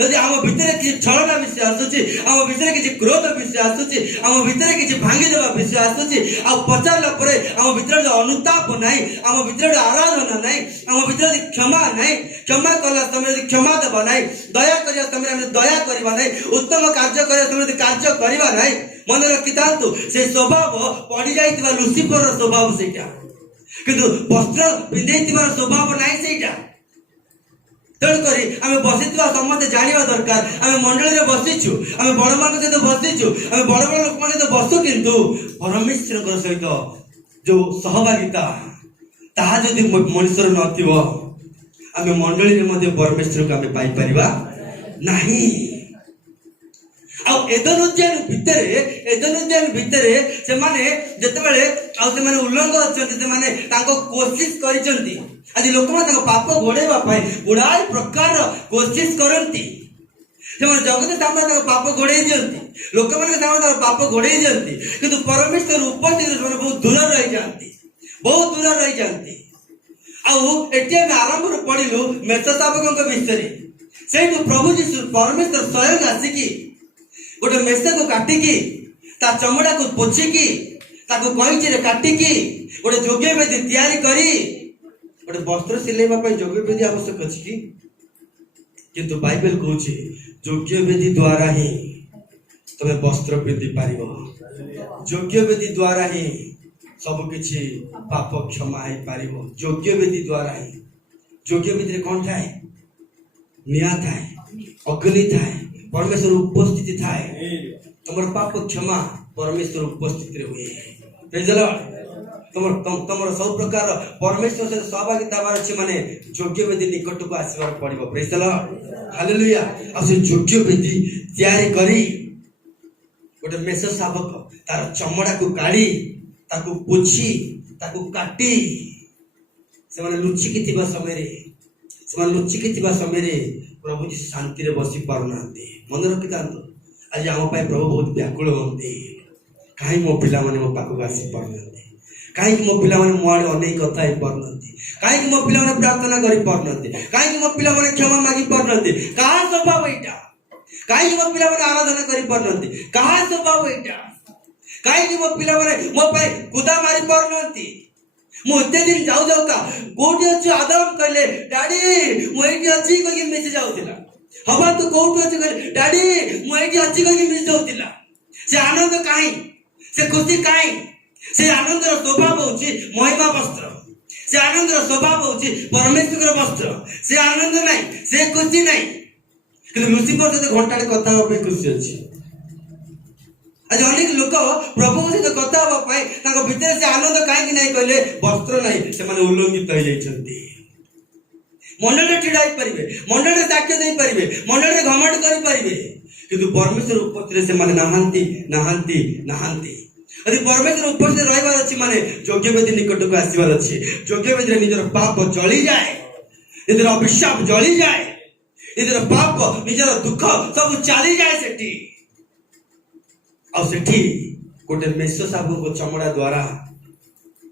यदि आम भितर किसी छलना विषय आसूची आम भितर किसी क्रोध विषय आसूची आम भितर किसी भांगीदेवा विषय आसूची आ पचारला परे आम भितर अनुताप नाही आम भितर आराधना नाही आम भितर क्षमा नाही क्षमा कला समय क्षमा देवा नाही दया करिया समय दया करबा नाही उत्तम कार्य करिया समय कार्य करबा नाही मन रखी था से स्वभाव पड़ी जाइतिबा लुसिफर स्वभाव सेटा किंतु वस्त्र पिंधैतिबार स्वभाव नाही सेटा तेणुकरी आम बसी समस्ते जाना दरकार आम मंडली में बसीचु आम बड़ मान सहित बसीचु आम बड़ बड़ लोक मान सहित बसु किंतु परमेश्वर सहित जो सहभागिता ताहा जदि मनुष्यर नथिबो आम मंडली में परमेश्वर को आम पाई परिबा नाही आ एदन उद्यान भितरे से माने जेतेबेले आ से माने उल्लंघ अछंती से माने ताको कोशिश करिसंती आज लोक माने पाप घोड़ेबा पाई गुड़ाई प्रकार कोशिश करंती से माने जगत सामने पाप घोड़े दियंती लोक माने सामने पाप घोड़े दियंती किंतु परमेश्वर उपस्थित माने बहुत दूर रही जांती आउ एटी हम आरंभ पढ़िलु मेषशाबक विषय से प्रभु जीशु परमेश्वर स्वयं आसिकी गोटे मेष को काटिकी ता चमड़ा को पोछिकी ताको कईची रे काटिकी गोटे जोग्य वेदी तैयारी करी गोटे वस्त्र सिलेबा पई जोग्य वेदी आवश्यक अछि कि किंतु बाइबल कहूची जोग्य वेदी द्वारा ही तमे वस्त्र पिंधि पारिबो जोग्य वेदी द्वारा ही सब किछि पाप क्षमा हे पारिबो जोग्य वेदी द्वारा ही जोग्य वेदी रे कोन थाए निया थाए अग्नि थाए परमेश्वर उपस्थिति थाए तमर पाप क्षमा परमेश्वर उपस्थित रे हुए प्रेज द लॉर्ड तमर सब प्रकार परमेश्वर से सहभागिता हबार अछि माने योग्य वेदी निकट को आसीबार पड़िबो प्रेज द लॉर्ड हालेलुया आ से योग्य वेदी तैयारी करी गोटे मेष शावक तार चमड़ा को काढ़ी ताको पोछि ताको काटी से माने लुचिकी थिबा समय रे प्रभु जी शांति रे बसी पारुनांती मन रखी था आज आम प्रभु बहुत व्याकुल होती कहीं मो पिला माने मो पाखक आसी पारुनांती कहीं मो पिला माने मो आड़े अनेक कथा हे पारुनांती कहीं मो पिला माने प्रार्थना करि पारुनांती कहीं मो पिला माने क्षमा मागी पारुनांती कहा स्वभाव एटा कहीं मो पिला माने आराधना करि पारुनांती कहा स्वभाव एटा कहीं मो पिला माने मो पाए कुदा मारी पारुनांती मो एते दिन जाऊ का कोठी अछि आदम कहले डैडी मो एठी अछि कहि मेसे जाउतिला हबा तो कोठी अछि कहले डैडी मो एठी अछि कहि मेसे जाउतिला से आनंद काई से खुशी काई से आनंद रो स्वभाव होछि महिमा वस्त्र से आनंद रो स्वभाव होछि परमेश्वर वस्त्र से आनंद नाही से खुशी नाही कि लुसिफर से घंटाटे कथा होबे खुशी अछि आज अनेक लोक प्रभु सहित कथा हवा पाई ताको भितर से आनंद काहे नहीं कहले वस्त्र नहीं से माने उल्लंघित हो जाइछंती मंडल ठिड़ाई परिबे मंडल साक्ष्य देई परिबे मंडल घमंड करि परिबे किंतु परमेश्वर उपस्थित से माने नाहांती यदि परमेश्वर उपस्थित रहबार अछि माने योग्य वेदी निकट को आसीबार अछि योग्य वेदी निजर पाप जळी जाए निजर अभिशाप जळी जाए निजर पाप निजर दुख सब चाली जाए सेठी आ सेठी गोटे मेष शावक चमड़ा द्वारा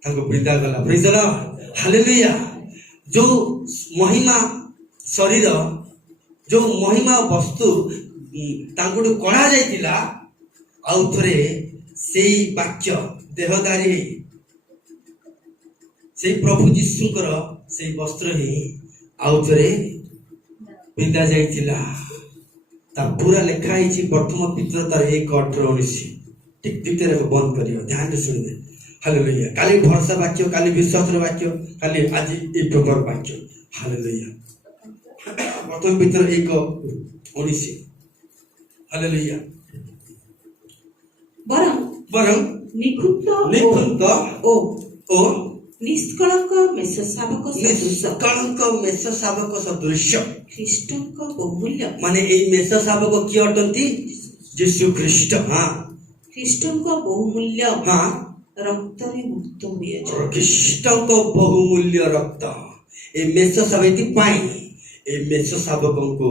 ताको विदा गला प्रेज द लॉर्ड हालेलुया जो महिमा शरीर जो महिमा वस्तु तांकुटु कणा जाइतिला आउ थरे सेई वाक्य देहधारी सेई प्रभु जीशुकर सेई वस्त्र ही आउ थरे विदा जाइतिला ता पूरा लिखा है प्रथम पितर तार 1:18-19 ठीक द्वितीय को बंद करियो ध्यान से सुनिए हालेलुया काली भरोसा वाक्य काली विश्वास वाक्य काली आज ए प्रकार वाक्य हालेलुया प्रथम पितर 1:19 हालेलुया बरं निखुंत ओ ନିଷ୍କଳଙ୍କ ମେଷ ଶାବକ ସଦୃଶ ନିଷ୍କଳଙ୍କ ମେଷ ଶାବକ ସଦୃଶ ଖ୍ରୀଷ୍ଟଙ୍କ ବହୁମୂଲ୍ୟ ମାନେ ଏଇ ମେଷ ଶାବକ କିଏ ଅଟନ୍ତି? ଯୀଶୁ ଖ୍ରୀଷ୍ଟ। ହଁ ଖ୍ରୀଷ୍ଟଙ୍କ ବହୁମୂଲ୍ୟ ହଁ ରକ୍ତରେ ମୁକ୍ତ ହୋଇଅଛ। ଖ୍ରୀଷ୍ଟଙ୍କ ବହୁମୂଲ୍ୟ ରକ୍ତ ଏ ମେଷ ଶାବକ ପାଇଁ ଏ ମେଷ ଶାବକଙ୍କୁ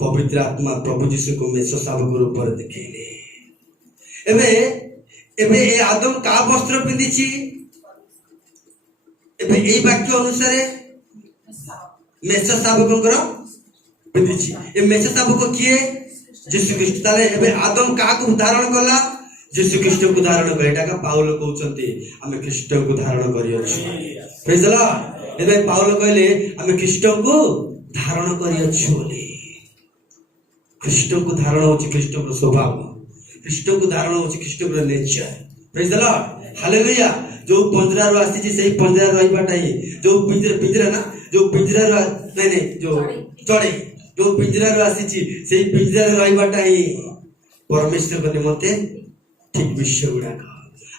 ପବିତ୍ର ଆତ୍ମା ପ୍ରଭୁ ଯୀଶୁଙ୍କୁ ମେଷ ଶାବକ ରୂପରେ ଦେଖେଇଲେ। ଏବେ ଏବେ ଏ ଆଦମ କାହା ବସ୍ତ୍ର ପିନ୍ଧିଛି? ଏବେ ଏଇ ବାକ୍ୟ ଅନୁସାରେ ମେଷ ଶାବକଙ୍କର ପିନ୍ଧିଛି। ଏ ମେଷ ଶାବକ କିଏ? ଯୀଶୁ ଖ୍ରୀଷ୍ଟ। ତାହେଲେ ଏବେ ଆଦମ କାହାକୁ ଧାରଣ କଲା? ଯୀଶୁ ଖ୍ରୀଷ୍ଟଙ୍କୁ ଧାରଣ କଲେ। ଏଟା ପାଉଲ କହୁଛନ୍ତି ଆମେ ଖ୍ରୀଷ୍ଟଙ୍କୁ ଧାରଣ କରିଅଛୁ। ପ୍ରେଜ୍ ଦ ଲର୍ଡ। ଏବେ ପାଉଲ କହିଲେ ଆମେ ଖ୍ରୀଷ୍ଟଙ୍କୁ ଧାରଣ କରିଅଛୁ ବୋଲି। ଖ୍ରୀଷ୍ଟଙ୍କୁ ଧାରଣ ହଉଛି ଖ୍ରୀଷ୍ଟଙ୍କର ସ୍ୱଭାବ, ଖ୍ରୀଷ୍ଟଙ୍କୁ ଧାରଣ ହଉଛି ଖ୍ରୀଷ୍ଟଙ୍କର ନେଚର। ପ୍ରେଜ୍ ଦ ଲର୍ଡ। ହାଲେଲୁୟା। ଯୋଉ ପଞ୍ଜରାରୁ ଆସିଛି ସେଇ ପଞ୍ଜରା ରହିବାଟା ହିଁ, ଯୋଉ ପିଞ୍ଜରା ନା, ଯୋଉ ପିଞ୍ଜରାରୁ ନାଇଁ ଯୋଉ ଚଢେଇ ଯୋଉ ପିଞ୍ଜରାରୁ ଆସିଛି ସେଇ ପିଞ୍ଜରାରେ ରହିବାଟା ହିଁ ପରମେଶ୍ୱରଙ୍କ ନିମନ୍ତେ ଠିକ ବିଷୟ ଗୁଡାକ।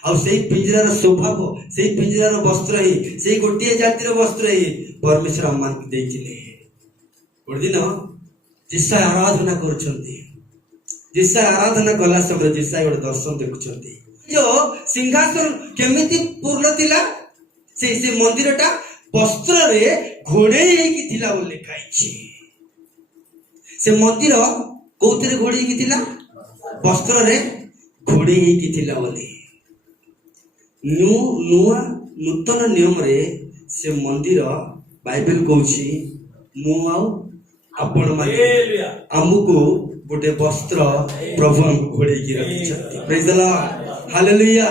ଆଉ ସେଇ ପିଞ୍ଜରାର ସ୍ୱଭାବ, ସେଇ ପିଞ୍ଜରାର ବସ୍ତ୍ର ହିଁ, ସେଇ ଗୋଟିଏ ଜାତିର ବସ୍ତ୍ର ହିଁ ପରମେଶ୍ୱର ଆମମାନଙ୍କୁ ଦେଇଥିଲେ। ଗୋଟେ ଦିନ ଯିଶାୟ ଆରାଧନା କରୁଛନ୍ତି। ଯିଶାୟ ଆରାଧନା କଲା ସମୟରେ ଯିଶାୟ ଗୋଟେ ଦର୍ଶନ ଦେଖୁଛନ୍ତି। ଯୋଉ ସିଂହାସନ କେମିତି ପୂର୍ଣ୍ଣ ଥିଲା? ସେ ମନ୍ଦିରଟା ବସ୍ତ୍ରରେ ଘୋଡେଇ ହେଇକି ଥିଲା ବୋଲି ଲେଖା ହେଇଛି। ସେ ମନ୍ଦିର କୋଉଥିରେ ଘୋଡେଇ ହେଇକି ଥିଲା? ବସ୍ତ୍ରରେ ଘୋଡେଇ ହେଇକି ଥିଲା ବୋଲି। ନୂତନ ନିୟମରେ ସେ ମନ୍ଦିର ବାଇବେଲ କହୁଛି ମୁଁ ଆଉ ଆପଣ ମାନେ ଆମକୁ ଗୋଟେ ବସ୍ତ୍ର ପ୍ରଭୁ ଆମକୁ ଘୋଡେଇକି ରଖିଛନ୍ତି। ପ୍ରେଜ୍ ଦ ଲର୍ଡ। Hallelujah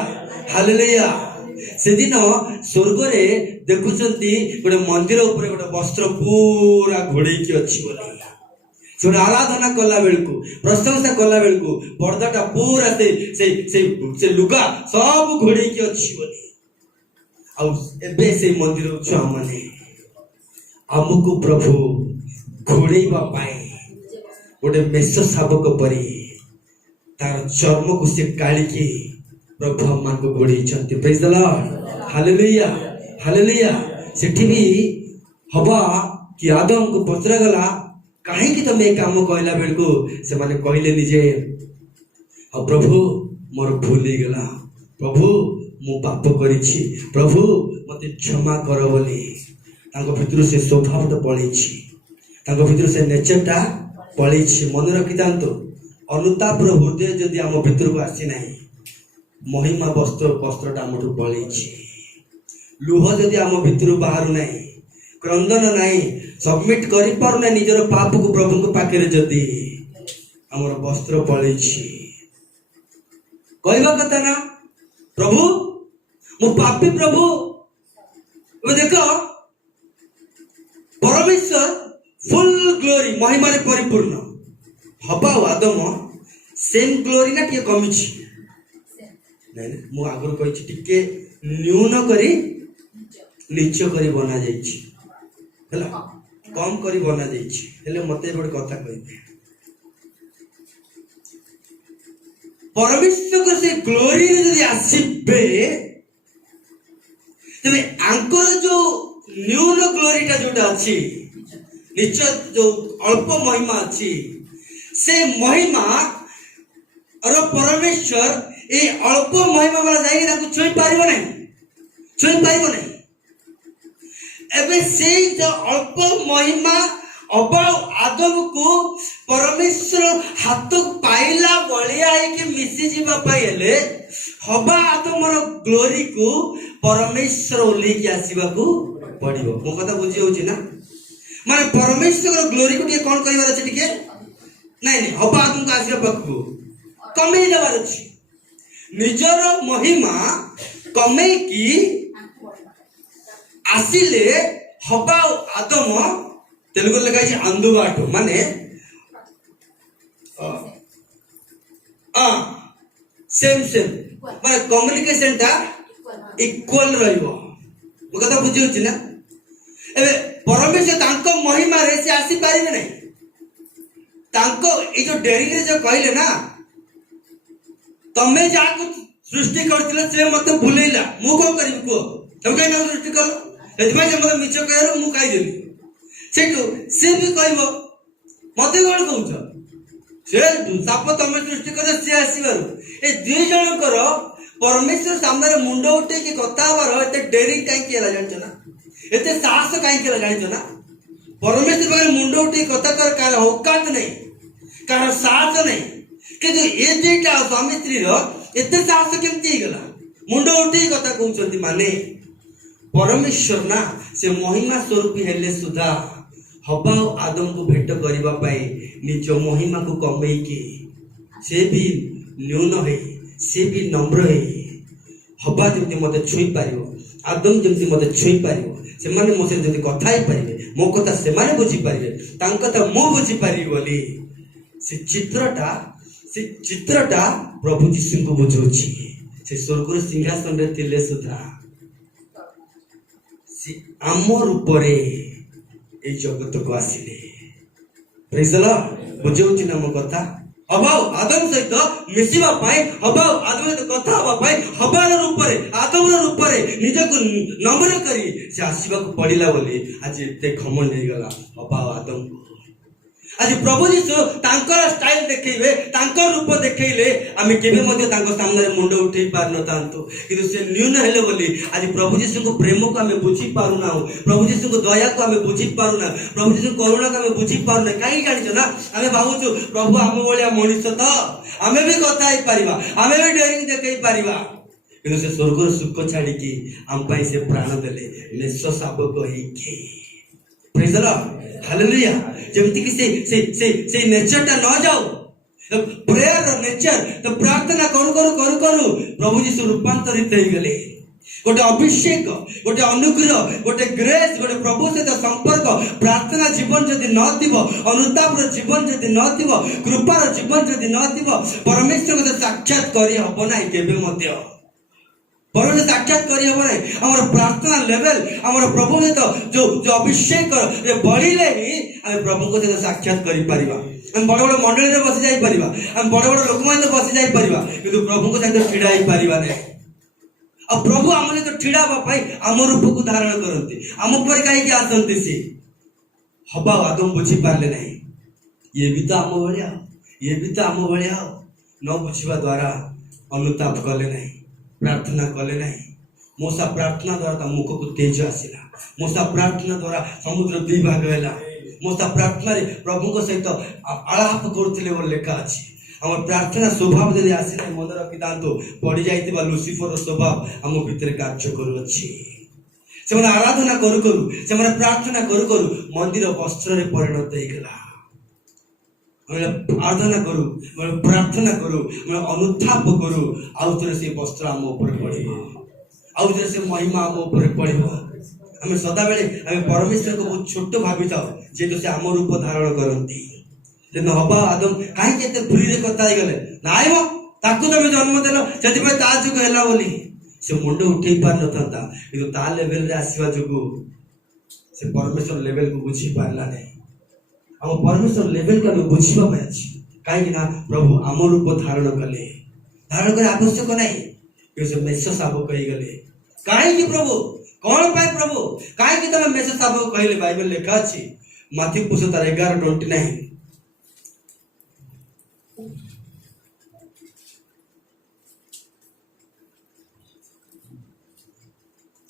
hallelujah. ସେଦିନ ସ୍ୱର୍ଗରେ ଦେଖୁଛନ୍ତି ଗୋଟେ ମନ୍ଦିର ଉପରେ ଗୋଟେ ବସ୍ତ୍ର ପୁରା ଘୋଡେଇକି ଅଛି ବୋଲି। ସେ ଆରାଧନା କଲା ବେଳକୁ, ପ୍ରଶଂସା କଲା ବେଳକୁ ପର୍ଦାଟା ପୁରା ସେ ଲୁଗା ସବୁ ଘୋଡେଇକି ଅଛି ବୋଲି। ଆଉ ଏବେ ସେଇ ମନ୍ଦିର ଛୁଆ ମାନେ ଆମକୁ ପ୍ରଭୁ ଘୋଡେଇବା ପାଇଁ ଗୋଟେ ମେଷ ଶାବକ ପରି ତାର ଚର୍ମକୁ ସେ କାଳିକି ପ୍ରଭୁ ଆମମାନଙ୍କୁ ଘୋଡେଇଛନ୍ତି। ପ୍ରେଜ୍ ଦ ଲର୍ଡ। Hallelujah hallelujah. ସେଠି ବି ହବା କି ଆଦମକୁ ପଚରାଗଲା କାହିଁକି ତମେ ଏ କାମ କହିଲା ବେଳକୁ ସେମାନେ କହିଲେନି ଯେ ଆଉ ପ୍ରଭୁ ମୋର ଭୁଲ ହେଇଗଲା, ପ୍ରଭୁ ମୁଁ ପାପ କରିଛି, ପ୍ରଭୁ ମତେ କ୍ଷମା କର ବୋଲି। ତାଙ୍କ ଭିତରୁ ସେ ସ୍ୱଭାବଟା ପଳେଇଛି, ତାଙ୍କ ଭିତରୁ ସେ ନେଚରଟା ପଳେଇଛି। ମନେ ରଖିଥାନ୍ତୁ, ଅନୁତାପର ହୃଦୟ ଯଦି ଆମ ଭିତରକୁ ଆସିନାହିଁ, ମହିମା ବସ୍ତ୍ରଟା ଆମଠୁ ପଳେଇଛି। ଲୁହ ଯଦି ଆମ ଭିତରୁ ବାହାରୁ ନାହିଁ, କ୍ରନ୍ଦନ ନାହିଁ, ସବମିଟ କରିପାରୁନାହିଁ ନିଜର ପାପକୁ ପ୍ରଭୁଙ୍କ ପାଖରେ, ଯଦି ଆମର ବସ୍ତ୍ର ପଳେଇଛି। କହିବା କଥା ନା ପ୍ରଭୁ ମୁଁ ପାପୀ, ପ୍ରଭୁ। ଏବେ ଦେଖ ପରମେଶ୍ୱର ଫୁଲ ଗ୍ଲୋରି ମହିମାରେ ପରିପୂର୍ଣ୍ଣ ହବା ଆଉ ଆଦମ ସେମ୍ ଗ୍ଲୋରି ନା ଟିକେ କମିଛି? ନାଇଁ ନା, ମୁଁ ଆଗରୁ କହିଛି ଟିକେ ନ୍ୟୁନ କରି ନିଚ କରି ବନା ଯାଇଛି, ହେଲା, କମ କରି ବନା ଯାଇଛି। ହେଲେ ମତେ ଗୋଟେ କଥା କହିବେ, ପରମେଶ୍ୱର ସେ ଗ୍ଲୋରିରେ ଯଦି ଆସିବେ ତେବେ ଆଙ୍କର ଯୋଉ ନ୍ୟୁନ ଗ୍ଲୋରିଟା ଯୋଉଟା ଅଛି, ନିଚ ଯୋଉ ଅଳ୍ପ ମହିମା ଅଛି, ସେ ମହିମା ପରମେଶ୍ୱର ଏଇ ଅଳ୍ପ ମହିମା ବାଲା ଯାଇକି ତାଙ୍କୁ ଛୁଇଁ ପାରିବ ନାହିଁ, ଛୁଇଁ ପାରିବ ନାହିଁ। ଏବେ ସେଇ ଯୋଉ ଅଳ୍ପ ମହିମା ଅବା ଆଦମକୁ ପରମେଶ୍ୱର ହାତକୁ ପାଇଲା ଭଳିଆ ହେଇକି ମିଶି ଯିବା ପାଇଁ ହେଲେ ହବା ଆଦମର ଗ୍ଲୋରିକୁ ପରମେଶ୍ୱର ଓହ୍ଲେଇକି ଆସିବାକୁ ପଡିବ। ମୋ କଥା ବୁଝି ହଉଛି ନା? ମାନେ ପରମେଶ୍ୱର ଗ୍ଲୋରିକୁ ଟିକେ କଣ କରିବାର ଅଛି, ଟିକେ ନାଇଁ ନାଇଁ ହବା ଆଦମକୁ ଆସିବା ପାଖକୁ କମେଇ ଦେବାର ଅଛି। ନିଜର ମହିମା କମେଇକି ଆସିଲେ ହବା ଆଦମ, ତେଲୁଗୁ ଲେଖା ହେଇଛି అందుబాటు, ମାନେ ସେମ୍ ସେମ୍, ମାନେ କମ୍ୟୁନିକେସନ ଟା ଇକ୍ୱାଲ ରହିବ। ମୋ କଥା ବୁଝି ହଉଛି ନା? ଏବେ ପରମେଶ୍ୱର ତାଙ୍କ ମହିମାରେ ସେ ଆସିପାରିବେ ନାହିଁ। ତାଙ୍କ ଏଇ ଯୋଉ ଡେରିରେ ଯୋଉ କହିଲେ ନା, ତମେ ଯାହାକୁ ସୃଷ୍ଟି କରିଥିଲ ସେ ମତେ ଭୁଲେଇଲା, ମୁଁ କଣ କରିବି କୁହ? तुम कहीं दृष्टि कल से मत मिछ कह मुझे खाईदेली सेठू सी भी कह मत कौन कौच से साप तुम सृष्टि कर सी आसबार ए दुई जनकर परमेश्वर सामने मुंड उठे कथा हबार एत डेरी कहीं जान ना एत साहस कहीं जान ना परमेश्वर पाखे मुंड उठे कथा कर कार औकात नहीं कार साहस नहीं किंतु ये दुईटा स्वामी स्त्री एत साहस केमती गला मुंड उठे कथा कहते माने परमेश्वर ना से महिमा स्वरूपी हेले सुधा हवा और आदम को भेट करने निज महिमा को कमे से भी न्यून है से भी नम्र है हवा जमी मत छुई पार आदम जमी मत छुई पार से मो से कथा ही पारे मो कथा से बुझी पारे कथा मु बुझी पारि बोली से चित्रटा प्रभु जीशु को बुझाऊँगी से स्वर्ग सिंहासन रे थिले सुधा आम रूप जगत को आसिले प्रेज द लॉर्ड बुझाऊँगी ना मो कथा अभाव आदम सहित मिशिबा पाई अभाव आदम सहित कथा हवा पाई हबार रूप आदम रूप निजक नम्र करी से आसवा को पड़िला बोली आज एते घमंड हो गला अभाव आदम को आज प्रभु जीशु तांकर स्टाइल देखैबे तांकर रूप देखैले आमे केबे मध्ये तांको सामने मुंड उठै पार न तांतो किंतु से न्यून हेले बोली आज प्रभु जीशु को प्रेम को आमे बुझी पारु ना प्रभु जीशु को दया को आमे बुझी पारु ना प्रभु जीशु करुणा को आमे बुझी पारु ना काई जानिछ ना आमे भाबुछु प्रभु आम भलिया मनुष्य त आमे भी कथा ही परिबा आमे भी डेरिंग देखै परिबा किंतु से स्वर्ग सुख छाड़ी की आम पाई से प्राण देले मेष शाबक हेकी प्रेज द लॉर्ड हालेलुया जेमति कि से नेचरटा न जाओ प्रेयर नेचर तो प्रार्थना करू करू करू करू प्रभु जीशु रूपांतरित हो गले गोटे अभिषेक गोटे अनुग्रह गोटे ग्रेस गोटे प्रभु सहित संपर्क प्रार्थना जीवन जदि नथिबो अनुताप जीवन जदि नथिबो कृपार जीवन जदि नथिबो परमेश्वर को साक्षात करि हबो नै केबे मध्य परमेश्वर साक्षात करी हम नहीं हमारे प्रार्थना लेवल हमारे प्रभु ने तो जो जो अभिषेक बढ़िले ही हम प्रभु को साक्षात करी परिबा हम बड़ बड़ मंडली रे बसी जाई परिबा हम बड़ बड़ लोक मान बसी जाई परिबा किंतु प्रभु को सहित ठिड़ा ही परिबा नहीं अब प्रभु हमने तो ठिड़ा बापाई आम रूप को धारण करते आम पर कहीं आसती सी हवा आदम बुझी पारे नहीं ये भी तो आम भाया ये भी तो आम भाया न बुझा द्वारा अनुताप कले नहीं प्रार्थना कले नहीं मोसा प्रार्थना द्वारा मुख को तेज आसला मोसा प्रार्थना द्वारा समुद्र दुई भाग है मोसा प्रार्थना रे प्रभु को सहित आलाप करते लेखा अच्छी आम प्रार्थना स्वभाव जब आसना मन रखी था पड़ जा लुसिफर स्वभाव आम भितर कार्य करुच्छी से आराधना करू करू से प्रार्थना करू करू मंदिर वस्त्र परिणत होगा आराधना करू प्रार्थना करू अनुताप करू आउ थे से वस्त्र आम ऊपर पड़ो आउ थे से महिमा आम ऊपर पड़ो आम सदा बेले आम परमेश्वर को बहुत छोट भावी था जेहेतु से आम रूप धारण करती हवा आदम कहीं फ्री कथा गले नाई ताकू तुम जन्म देल से ता जुग है बोली से मुंड उठे पार न था ता लेवल आसवा जो से परमेश्वर लेवल को बुझी पारा नहीं आम परमेश्वर लेवल को बुझा कहीं प्रभु आम रूप धारण कले धारण कर आवश्यक नहीं से मेष शाबक गले कहीं प्रभु कौन पाए प्रभु कहीं तुम मेष शाबक कहले बाइबल लिखा अच्छी माथी पुस्तक 11:29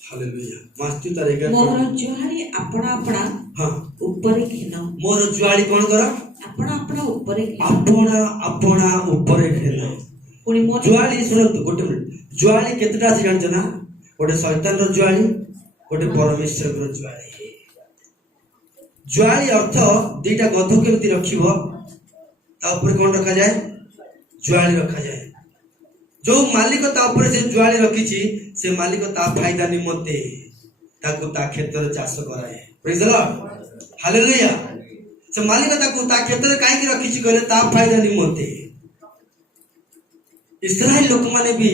हालेलुया मास्ती तारेगा मोर जुआरी अपना अपना हां ऊपर घेन मोर जुआरी कोन कर अपना अपना ऊपर घेन अपना अपना ऊपर घेन पुनी मोर जुआरी सुनत गोटे मिनिट जुआरी केतटा अछि जानछ ना गोटे शैतान रो जुआरी गोटे परमेश्वर रो जुआरी जुआरी अर्थ दुईटा गध केमती रखिबो ता ऊपर कोन रखा जाए जुआरी रखा जाए जो मालिक ता ऊपर से जुआली रखी से मालिक ता फायदा निमंते ताको ता क्षेत्र चाष कराए प्रेज द लॉर्ड हालेलुया से मालिक ताको ता क्षेत्र काहे की रखी कहले ता फायदा निमंते इस्राएल लोक माने भी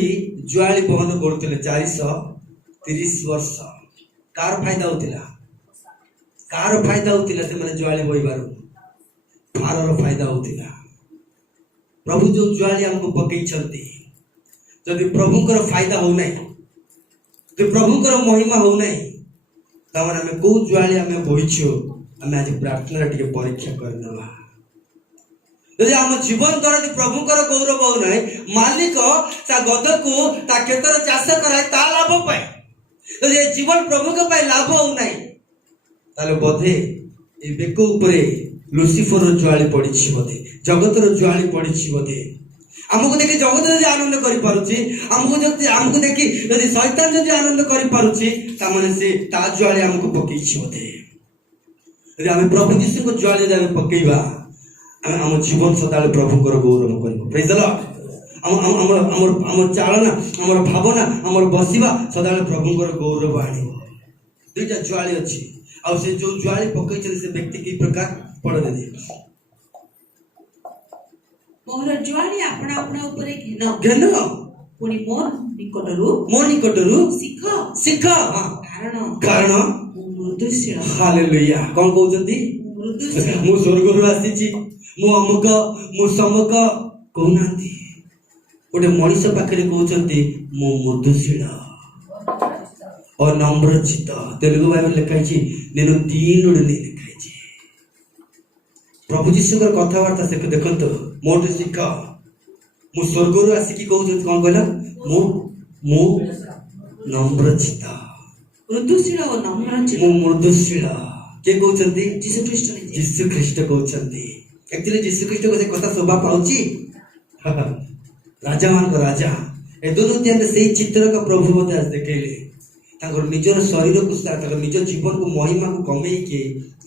जुआली बहन करथिले 430 वर्ष कार फायदा होतिला से माने जुआली होइबारो फारर फायदा होतिला प्रभु जो जुआली हमको पकई चलती जदि प्रभुकर फायदा हो नहीं जो प्रभुकर महिमा हो ना तमें आम कौ ज्वाली आम बोईचु आम आज प्रार्थना टे परीक्षा करना यदि आम जीवन द्वारा जो प्रभुकर गौरव हो ना मालिक ता गद को ता क्षेत्र चाष कराए ता लाभ पाए यदि जीवन प्रभु के लाभ हो ना ताले बोधे ये बेक उपरे लुसिफर ज्वाली पड़ी बोधे जगतर ज्वाली पड़ी बोधे आमको देखी जगत जब आनंद आमको देखी यदि शैतान जब आनंद कर ज्वाली आमको पकई बोधे यदि आम प्रभु जीशु को ज्वाली जब पकईवा आम जीवन सदा प्रभुकर गौरव कर चालना आम भावना आम बसवा सदा प्रभुकर गौरव आण दुईटा ज्वाली अच्छी आ जो ज्वाली पकई से व्यक्ति की प्रकार पढ़ दे मोर ज्वाली आपणा आपणा उपरे घेन पुणी मोर निकटरू शिख शिख कारण मृदुशील हालेलुया कौन कहउछंती मु स्वर्गरु आसीची मु अमुक मु समक कहउनांती गोटे मनीष पाखरे कहउछंती मु मृदुशील और नम्र चित्त तेलुगु बाइबल लिखाइछि नेनु दीनुडे लिखाइछि प्रभु जीशुकर कथावार्ता से देखंतो मोट शिख मु स्वर्गरु आसिकी कहउछंती कोन कहला मु मु नम्र चित्त मृदुशील और नम्र चित्त मु मृदुशील के कहउछंती जीशु ख्रीष्ट कहउछंती एक्चुअली जीशु ख्रीष्ट को से कथा शोभा पाउची राजा मान को राजा ए दोनों ध्यान से चित्र का प्रभु मते आज देखैले ताकर निजर शरीर को ताकर निज जीवन को महिमा को कमई के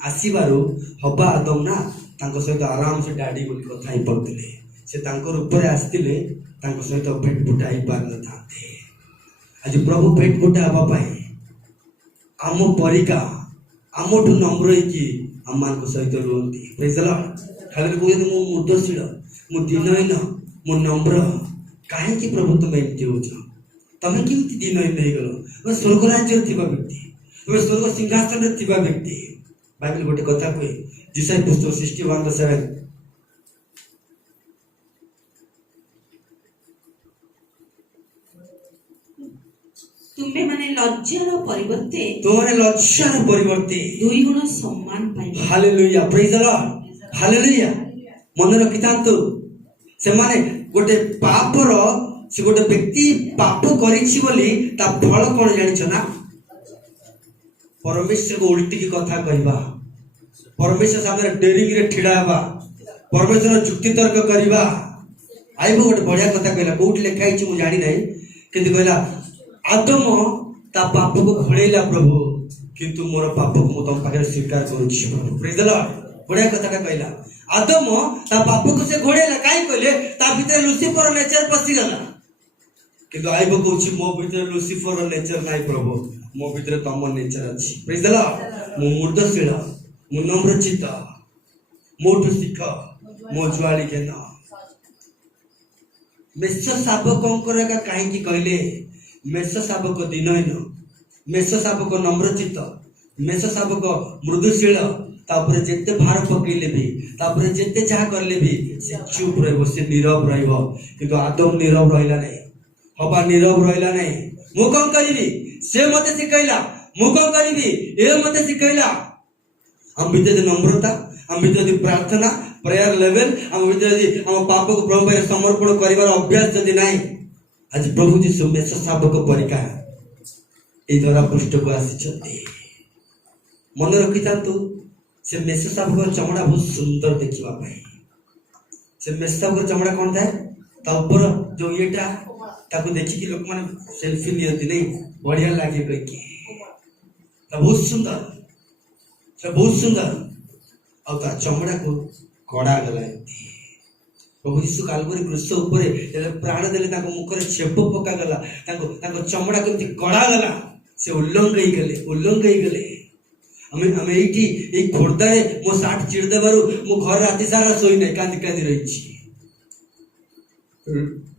आसीबारो हबा आदम ना तांको सहित आराम से डाडी बोली कथा ही पड़तिले से तांकर ऊपर आस्तिले तांको सहित भेट बुटाई पार न थाते आज प्रभु भेट बुटा हबा पाए आम परिका आमठु नम्र की आम मान को सहित रुहंती प्रेज द लॉर्ड खाली कहते मु मृदुशील मु दीनहीन मु नम्र काहे कि प्रभु तुम एमती होछ तमे केमती दीनहीन हे गलो स्वर्ग राज्य थिबा व्यक्ति तुम स्वर्ग सिंहासन रे थिबा व्यक्ति बाइबल गोटे कथा कहे जिसाई पुस्तक 61:7 तुम्हे माने लज्जार परिवर्ते दुई गुण सम्मान पाइबे hallelujah praise the Lord hallelujah मन रखितांतु से माने गोटे पापर से गोटे व्यक्ति पाप करिछि बोली ता फल कोन जानिछ ना परमेश्वर को उल्टी की कथा कहबा परमेश्वर सामने डेरिंग रे ठिडाबा परमेश्वर जुक्ति तर्क करबा आइबो गोटे बढ़िया कथा कहला कोउठी लिखाई छि मु जानि नै किंतु कहला आदम ता पाप को घोड़ेला प्रभु किंतु मोर पाप को मु तुम पाखे स्वीकार करूछि प्रभु प्रेज द लॉर्ड बढ़िया कथाटा कहला आदम ता पाप को से घोड़ेला काई कहले ता भीतर लुसिफर नेचर पसी गला किंतु आइबो कहूछि मो भीतर लुसिफर नेचर नाइ प्रभु मो भीतर तम नेचर अछि प्रेज द लॉर्ड मु मृदुशील मु नम्र चित्त मोठु शिख मो ज्वाली घेन मेष शावकंकर का काहे की कहले मेष शावक दीनहीन मेष शावक नम्र चित्त मेष शावक मृदुशील तापर जेते भार पकईले भी तापर जेते जहा करले भी से चुप रहबो से नीरव रहबो किंतु आदम नीरव रहला नहीं हबा नीरव रहला नहीं मु कोन करिबी से मते सिखैला मु कोन करिबी ए मते सिखैला हम भीतर नम्रता हम भीतर प्रार्थना प्रेयर लेवल हम भीतर हम पाप को प्रभु पर समर्पण करिवार अभ्यास जदि नाही आज प्रभु जीशु मेष शावक परिका ए द्वारा पृष्ठ को आसी मन रखितांतु से मेष शावक चमड़ा बहुत सुंदर देखिबा पाई से मेष शावक चमड़ा कोन थाए ता ऊपर जो येटा ताको देखि कि लोक माने सेल्फी लियति नहीं बढ़िया लागे कहि कि ता बहुत सुंदर और ता चमड़ा को कड़ा गला प्रभु यीशु कालवरी क्रूस ऊपर प्राण देले ताको मुखरे छेप पका गला ताको चमड़ा केमती कड़ा गला से उल्लंघ गई हमें एठी एक खोरदारे मो 60 चिड़ देबारु मो घर राति सारा सोई नै कांदी रही